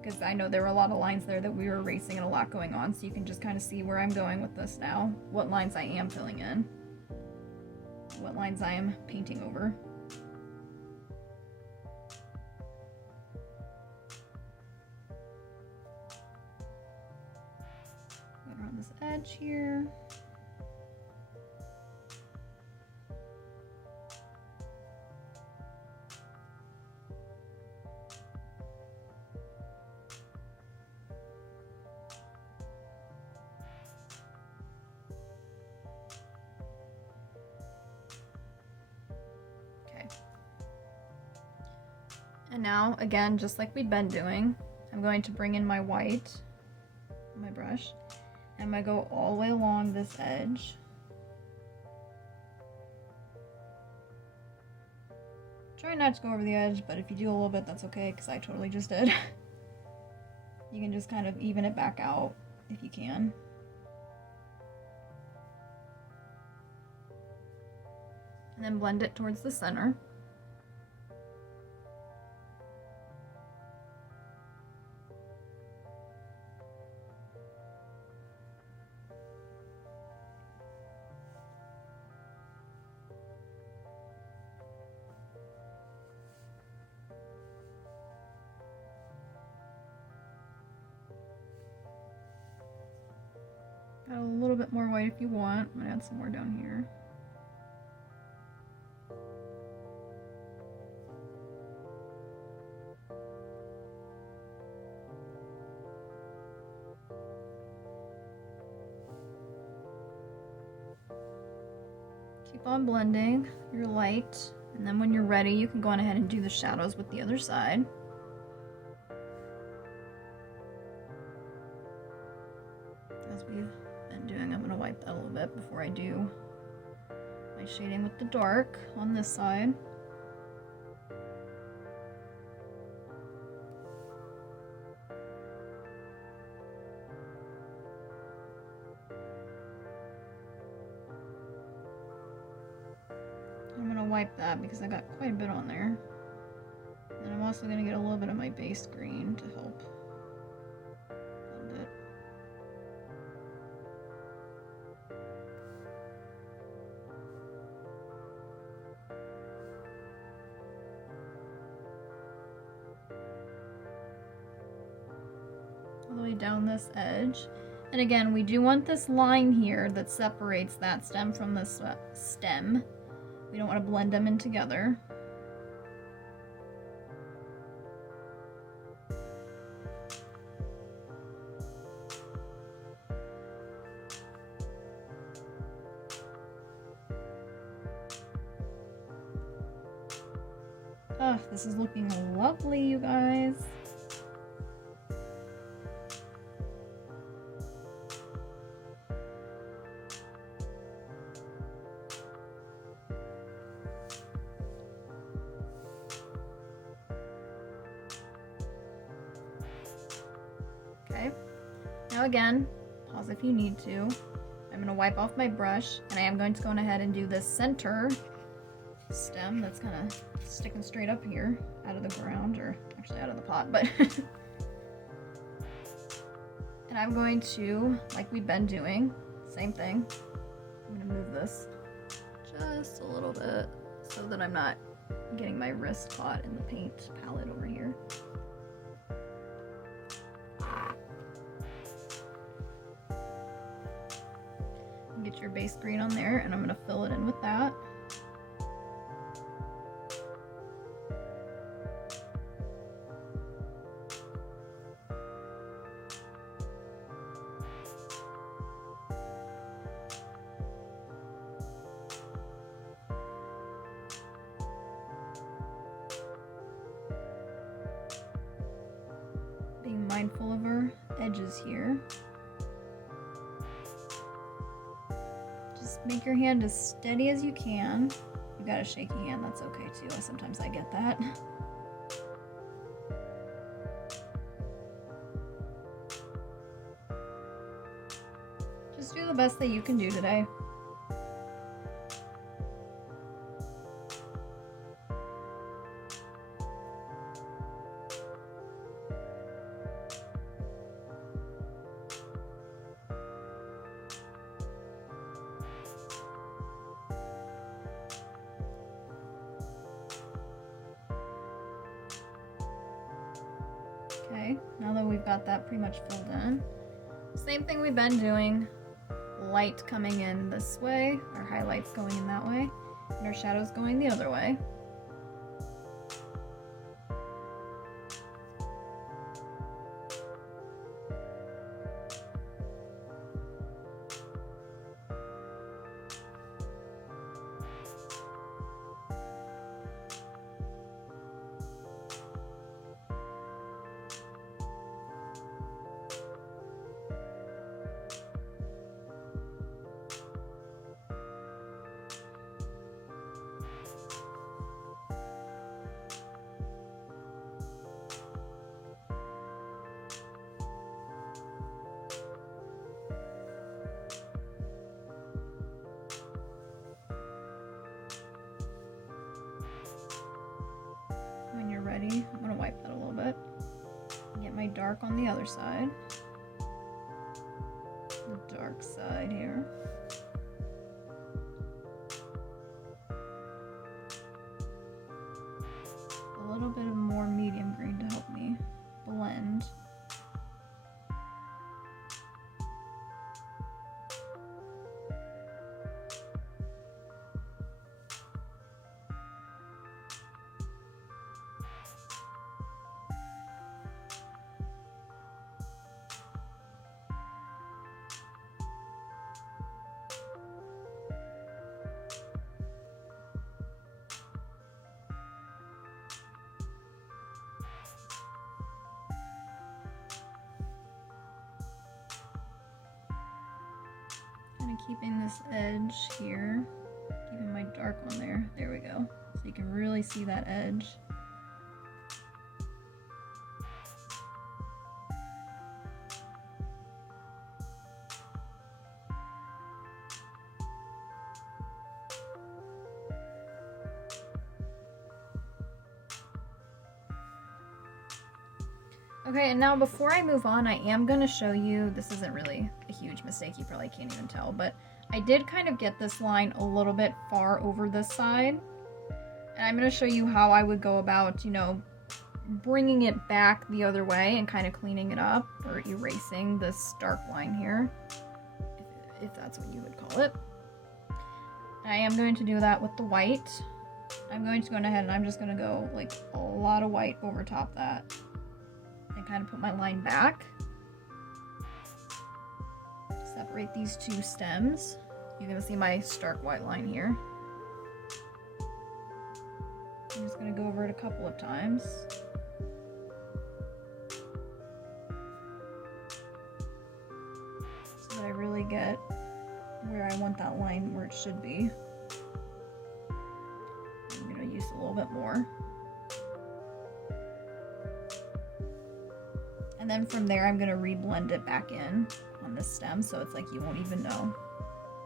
Because I know there were a lot of lines there that we were erasing and a lot going on, so you can just kind of see where I'm going with this now. What lines I am filling in. What lines I am painting over. Around this edge here. Okay. And now, again, just like we'd been doing, I'm going to bring in my white, my brush. I'm going to go all the way along this edge. Try not to go over the edge, but if you do a little bit, that's okay, because I totally just did. You can just kind of even it back out if you can. And then blend it towards the center. Add a little bit more white if you want. I'm gonna add some more down here. Keep on blending your light, and then when you're ready, you can go on ahead and do the shadows with the other side. As we've been doing, I'm going to wipe that a little bit before I do my shading with the dark on this side. wipe that because I got quite a bit on there. And I'm also going to get a little bit of my base green to help blend it. All the way down this edge. And again, we do want this line here that separates that stem from this stem. We don't want to blend them in together. Oh, this is looking lovely, you guys. Okay, now again, pause if you need to. I'm going to wipe off my brush, and I am going to go ahead and do this center stem that's kind of sticking straight up here out of the ground, or actually out of the pot, but and I'm going to, like we've been doing, same thing. I'm going to move this just a little bit so that I'm not getting my wrist caught in the paint palette over here. Get your base green on there, and I'm going to fill it in with that. Being mindful of our edges here. Just make your hand as steady as you can. If you got a shaky hand, that's okay too. Sometimes I get that. Just do the best that you can do today. Okay, now that we've got that pretty much filled in, same thing we've been doing, light coming in this way, our highlights going in that way, and our shadows going the other way. When you're ready, I'm going to wipe that a little bit. Get my dark on the other side. The dark side here. A little bit of more medium green to help me blend. Keeping this edge here, keeping my dark on there. There we go. So you can really see that edge. Okay, and now before I move on, I am going to show you, this isn't really a huge mistake, you probably can't even tell, but I did kind of get this line a little bit far over this side. And I'm going to show you how I would go about, you know, bringing it back the other way and kind of cleaning it up or erasing this dark line here, if that's what you would call it. And I am going to do that with the white. I'm going to go ahead and I'm just going to go like a lot of white over top that and kind of put my line back. Separate these two stems. You're going to see my stark white line here. I'm just going to go over it a couple of times. So that I really get where I want that line where it should be. I'm going to use a little bit more. And then from there, I'm going to re-blend it back in on this stem so it's like you won't even know.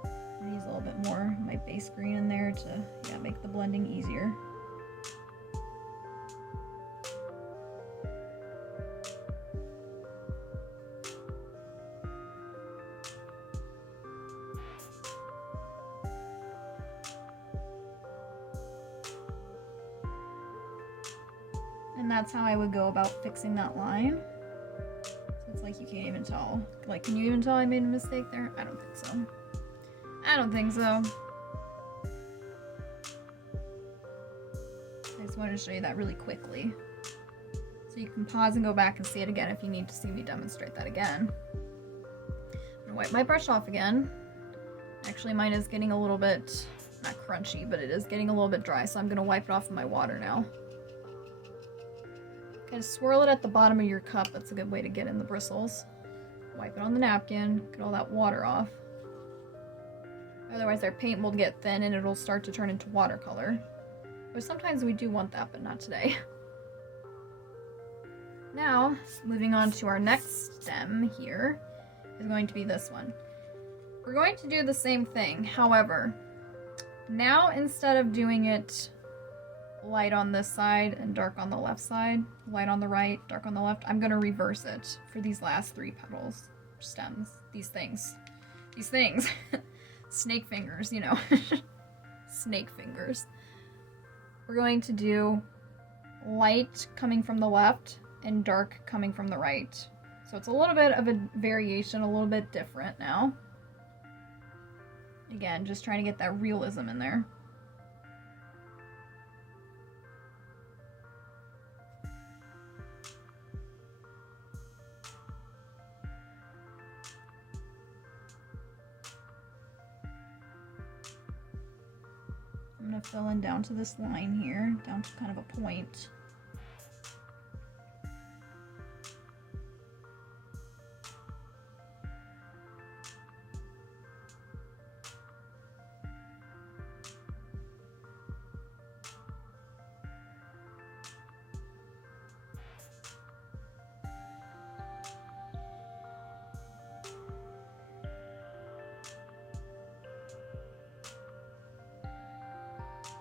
I'm going to use a little bit more of my base green in there to make the blending easier. And that's how I would go about fixing that line. So it's like you can't even tell. Like, can you even tell I made a mistake there? I don't think so. I don't think so. I just wanted to show you that really quickly. So you can pause and go back and see it again if you need to see me demonstrate that again. I'm gonna wipe my brush off again. Actually, mine is getting a little bit, not crunchy, but it is getting a little bit dry, so I'm gonna wipe it off with my water now. Kind of swirl it at the bottom of your cup. That's a good way to get in the bristles. Wipe it on the napkin, get all that water off. Otherwise our paint will get thin and it'll start to turn into watercolor. But sometimes we do want that, but not today. Now, moving on to our next stem here, is going to be this one. We're going to do the same thing. However, now instead of doing it light on this side and dark on the left side, light on the right, dark on the left, I'm going to reverse it for these last three petals, stems, these things. Snake fingers, you know. Snake fingers. We're going to do light coming from the left and dark coming from the right. So it's a little bit of a variation, a little bit different now. Again, just trying to get that realism in there. I'm going to fill in down to this line here, down to kind of a point.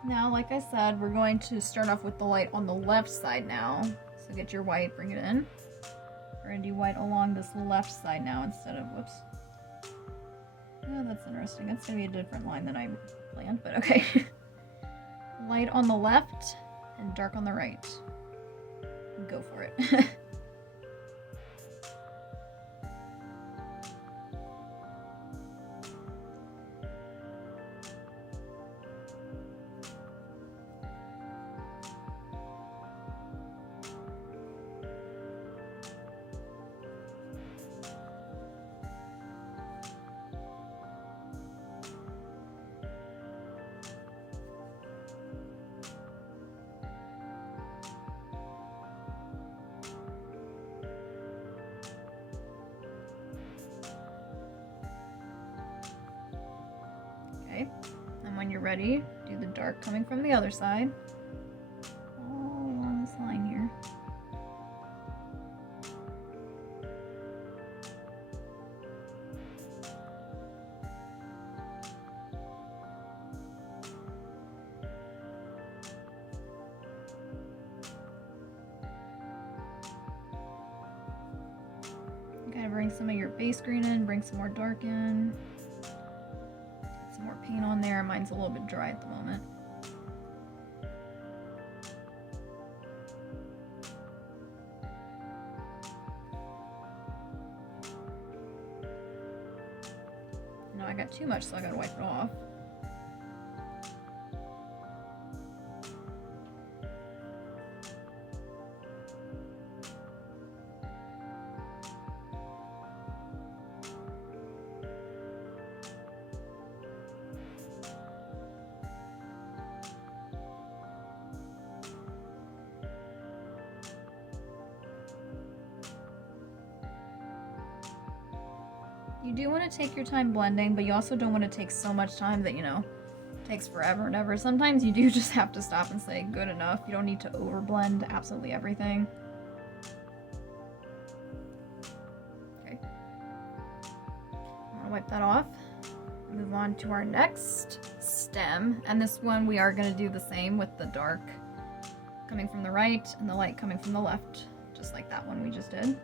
Now, like I said, we're going to start off with the light on the left side now. So get your white, bring it in. We're going to do white along this left side now instead of, whoops. Oh, that's interesting. That's going to be a different line than I planned, but okay. Light on the left and dark on the right. Go for it. Okay, and when you're ready, do the dark coming from the other side. All along this line here. bring some of your base green in, bring some more dark in. Get some more paint on there. Mine's a little bit dry at the moment. No, I got too much, so I gotta wipe it off. You do want to take your time blending, but you also don't want to take so much time that, you know, takes forever and ever. Sometimes you do just have to stop and say, good enough. You don't need to overblend absolutely everything. Okay. I'm gonna wipe that off. Move on to our next stem. And this one we are gonna do the same with the dark coming from the right and the light coming from the left, just like that one we just did.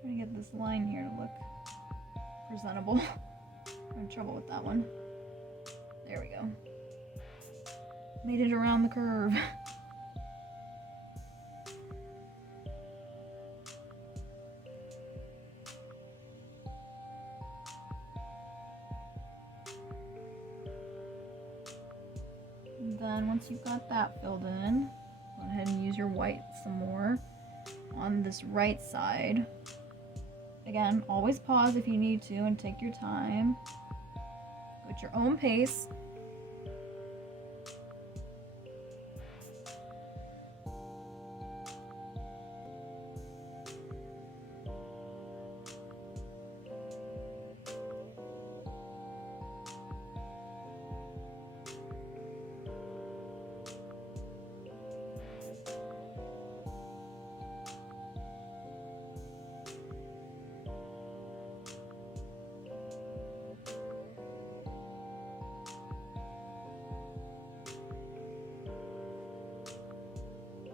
Trying to get this line here to look presentable. I'm having trouble with that one. There we go. Made it around the curve. And then once you've got that filled in, go ahead and use your white some more on this right side. Again, always pause if you need to and take your time. Go at your own pace.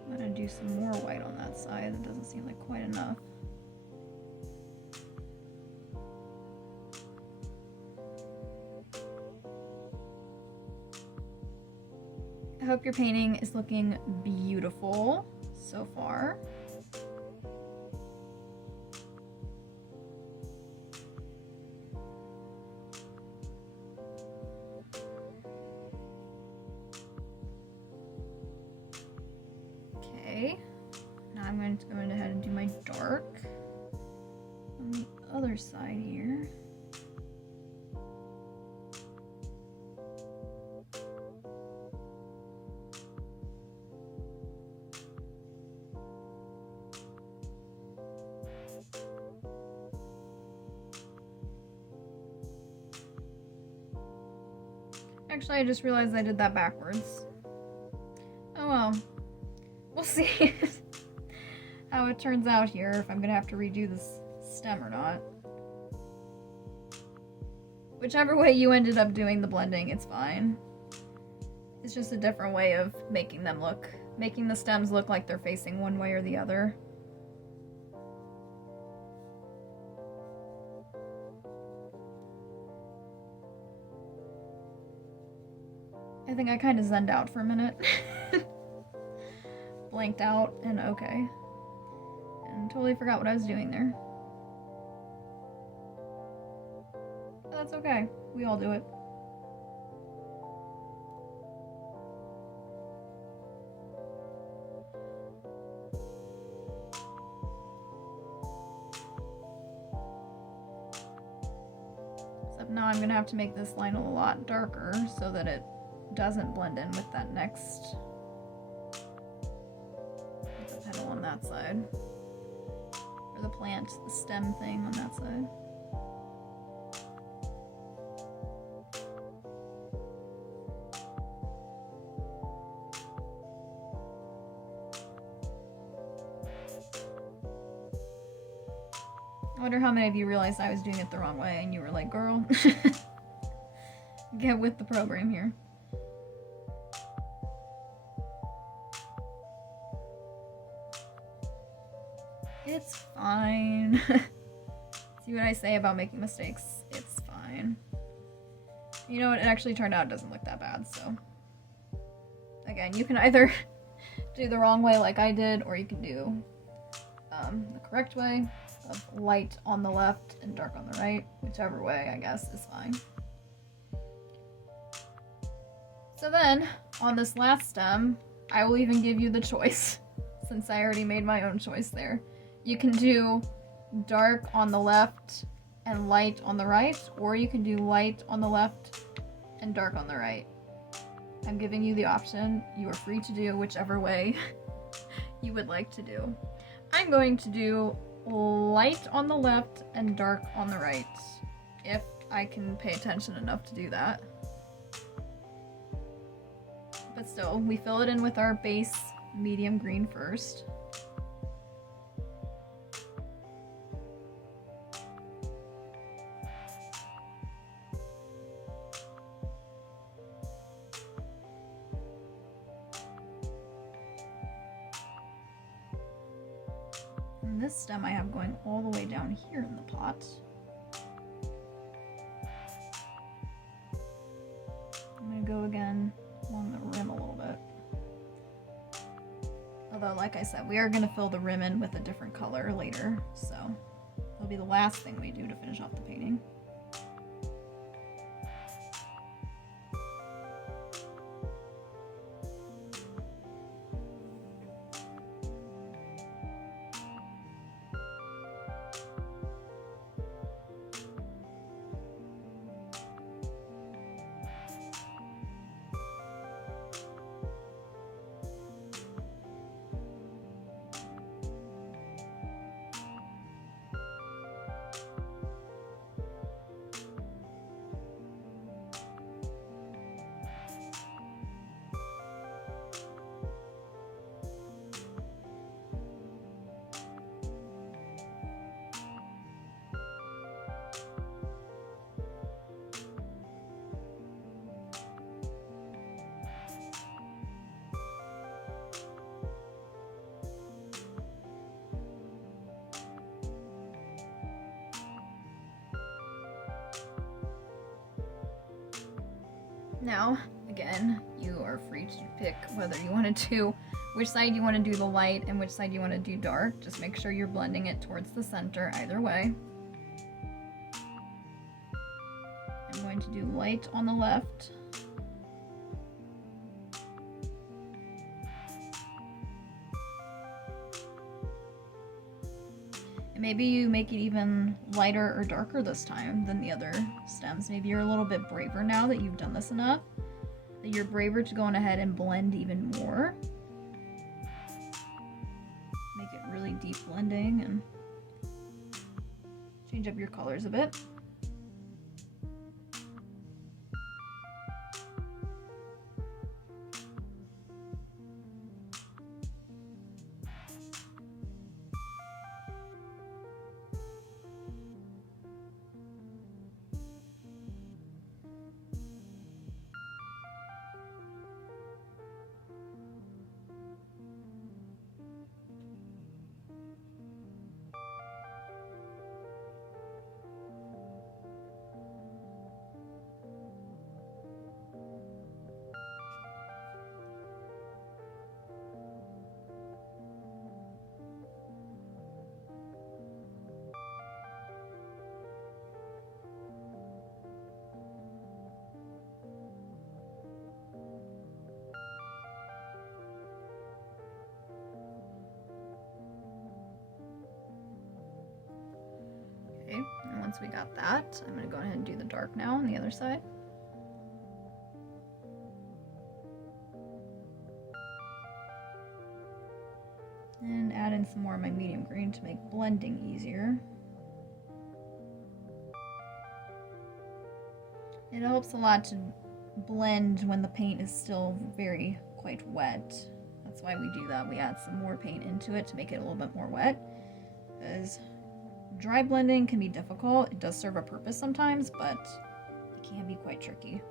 I'm gonna do some more white on that side. That doesn't seem like quite enough. I hope your painting is looking beautiful so far. Okay, now I'm going to go ahead and do my dark on the other side here. Actually, I just realized I did that backwards. Oh well. We'll see how it turns out here, if I'm gonna have to redo this stem or not. Whichever way you ended up doing the blending, it's fine. It's just a different way of making them look, making the stems look like they're facing one way or the other. I think I kind of zenned out for a minute. Blanked out and okay. And totally forgot what I was doing there. But that's okay. We all do it. Now I'm gonna have to make this line a lot darker so that it doesn't blend in with that next petal on that side. Or the plant, the stem thing on that side. I wonder how many of you realized I was doing it the wrong way and you were like, girl, get with the program here. It's fine. See what I say about making mistakes? It's fine. You know what? It actually turned out it doesn't look that bad, so. Again, you can either do the wrong way like I did, or you can do the correct way of light on the left and dark on the right. Whichever way, I guess, is fine. So then, on this last stem, I will even give you the choice, since I already made my own choice there. You can do dark on the left and light on the right, or you can do light on the left and dark on the right. I'm giving you the option. You are free to do whichever way you would like to do. I'm going to do light on the left and dark on the right, if I can pay attention enough to do that. But still, we fill it in with our base medium green first. And this stem I have going all the way down here in the pot. I'm gonna go again along the rim a little bit. Although, like I said, we are gonna fill the rim in with a different color later, so it'll be the last thing we do to finish off the painting. Now, again, you are free to pick whether you want to do, which side you want to do the light and which side you want to do dark. Just make sure you're blending it towards the center either way. I'm going to do light on the left. And maybe you make it even lighter or darker this time than the other stems. Maybe you're a little bit braver now that you've done this enough, that you're braver to go on ahead and blend even more. Make it really deep blending and change up your colors a bit. once we got that, I'm going to go ahead and do the dark now on the other side. And add in some more of my medium green to make blending easier. It helps a lot to blend when the paint is still quite wet. That's why we do that. We add some more paint into it to make it a little bit more wet. Because dry blending can be difficult. It does serve a purpose sometimes, but it can be quite tricky.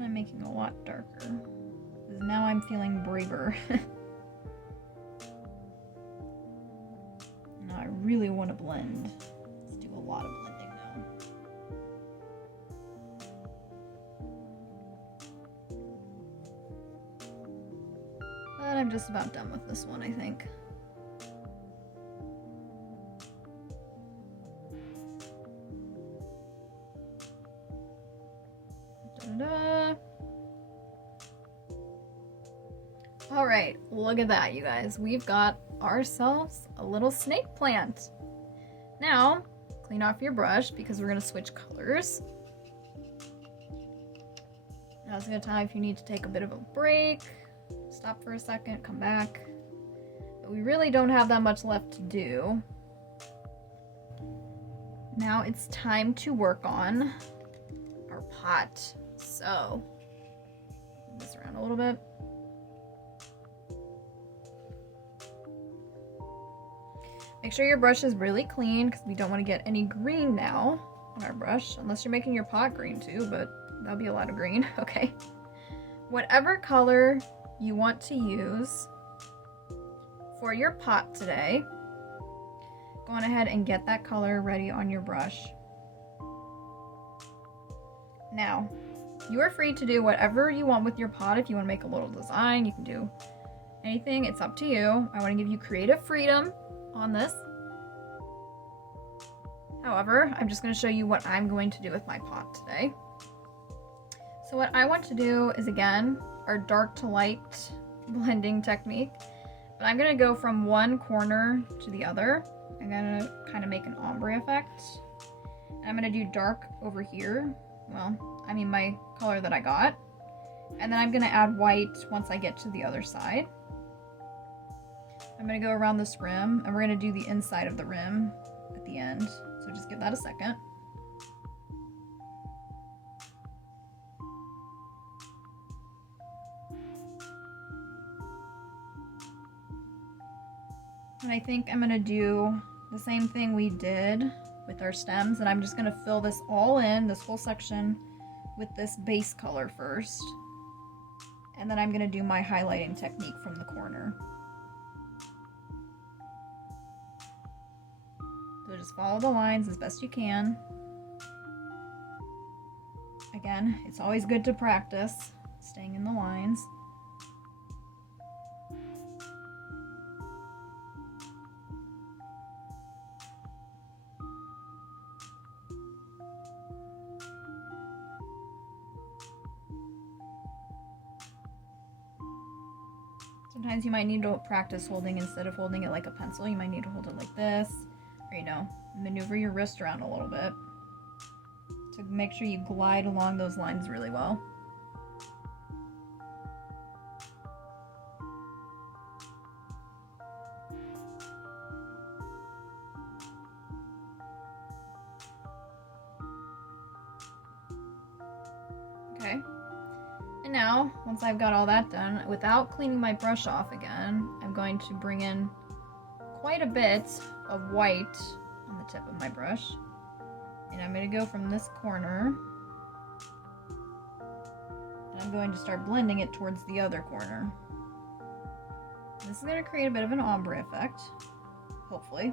I'm making a lot darker because now I'm feeling braver. Now I really want to blend. Let's do a lot of blending now. But I'm just about done with this one, I think. Alright, look at that, you guys. We've got ourselves a little snake plant. Now, clean off your brush because we're going to switch colors. Now's a good time if you need to take a bit of a break. Stop for a second, come back. But we really don't have that much left to do. Now it's time to work on our pot. So, move this around a little bit. Make sure your brush is really clean because we don't want to get any green now on our brush, unless you're making your pot green too, but that'll be a lot of green. Okay. Whatever color you want to use for your pot today, go on ahead and get that color ready on your brush. Now, you are free to do whatever you want with your pot. If you want to make a little design, you can do anything. It's up to you. I want to give you creative freedom on this. However, I'm just going to show you what I'm going to do with my pot today. So what I want to do is, again, our dark to light blending technique. But I'm going to go from one corner to the other. I'm going to kind of make an ombre effect. And I'm going to do dark over here. Well, I mean my color that I got. And then I'm going to add white once I get to the other side. I'm going to go around this rim, and we're going to do the inside of the rim at the end. So just give that a second. And I think I'm going to do the same thing we did with our stems, and I'm just going to fill this all in, this whole section, with this base color first. And then I'm going to do my highlighting technique from the corner. So just follow the lines as best you can. Again, it's always good to practice staying in the lines. Sometimes you might need to practice holding, instead of holding it like a pencil, you might need to hold it like this. Or, you know, maneuver your wrist around a little bit to make sure you glide along those lines really well. Okay. And now, once I've got all that done, without cleaning my brush off again, I'm going to bring in quite a bit of white on the tip of my brush. And I'm going to go from this corner, and I'm going to start blending it towards the other corner. This is going to create a bit of an ombre effect, hopefully.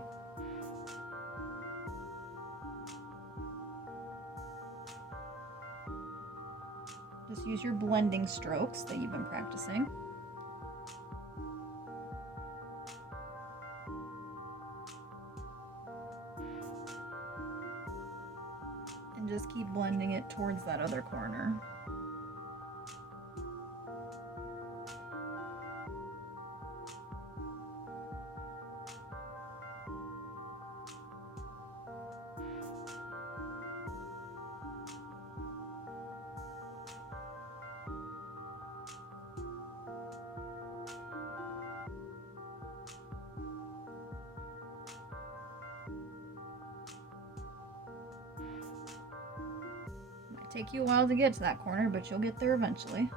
Just use your blending strokes that you've been practicing. And just keep blending it towards that other corner. Take you a while to get to that corner, but you'll get there eventually.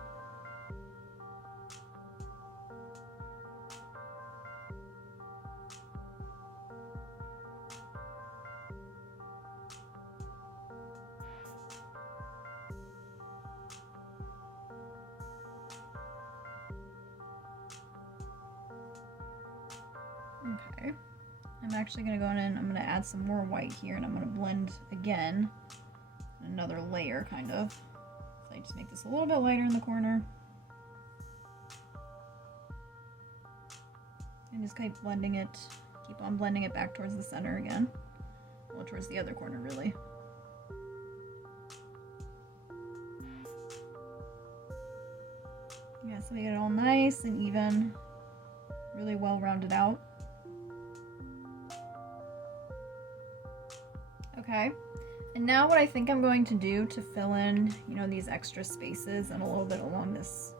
Okay, I'm actually going to go in and I'm going to add some more white here, and I'm going to blend again. Another layer, kind of. So I just make this a little bit lighter in the corner. And just keep blending it. Keep on blending it back towards the center again. Well, towards the other corner, really. Yeah, so we get it all nice and even. Really well rounded out. Okay. And now what I think I'm going to do to fill in, you know, these extra spaces and a little bit along this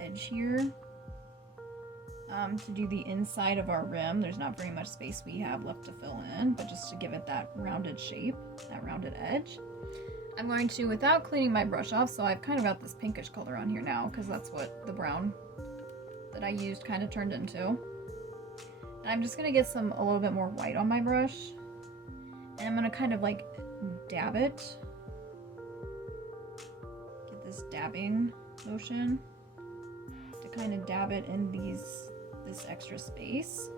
edge here, to do the inside of our rim. There's not very much space we have left to fill in, but just to give it that rounded shape, that rounded edge, I'm going to, without cleaning my brush off, so I've kind of got this pinkish color on here now because that's what the brown that I used kind of turned into. And I'm just going to get a little bit more white on my brush, and I'm going to kind of like dab it. Get this dabbing motion to kind of dab it in this extra space.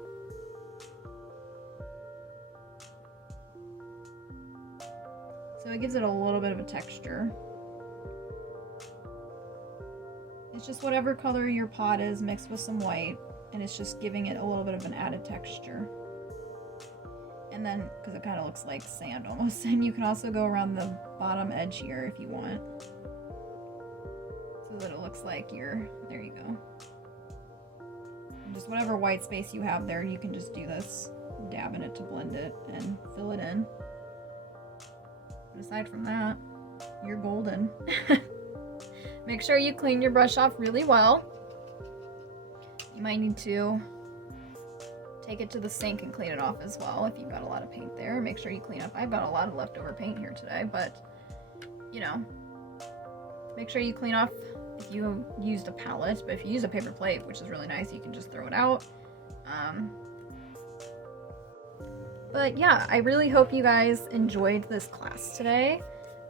So it gives it a little bit of a texture. It's just whatever color your pot is mixed with some white, and it's just giving it a little bit of an added texture. And then, because it kind of looks like sand almost, and you can also go around the bottom edge here if you want, so that it looks like there you go. And just whatever white space you have there, you can just do this, dab in it to blend it and fill it in. But aside from that, you're golden. Make sure you clean your brush off really well. You might need to take it to the sink and clean it off as well if you've got a lot of paint there. Make sure you clean up. I've got a lot of leftover paint here today, but you know, make sure you clean off if you used a palette. But if you use a paper plate, which is really nice, you can just throw it out. But yeah, I really hope you guys enjoyed this class today.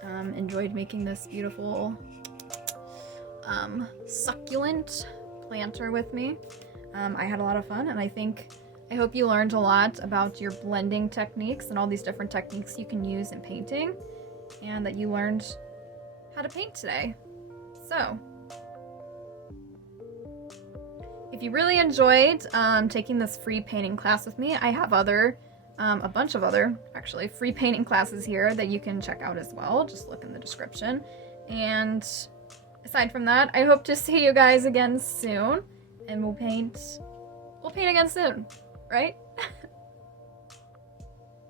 Enjoyed making this beautiful succulent planter with me. I had a lot of fun, and I hope you learned a lot about your blending techniques and all these different techniques you can use in painting, and that you learned how to paint today. So, if you really enjoyed taking this free painting class with me, I have a bunch of other actually free painting classes here that you can check out as well. Just look in the description. And aside from that, I hope to see you guys again soon, and we'll paint again soon, right?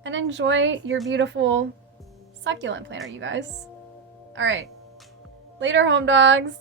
And enjoy your beautiful succulent planter, you guys. All right, later, home dogs.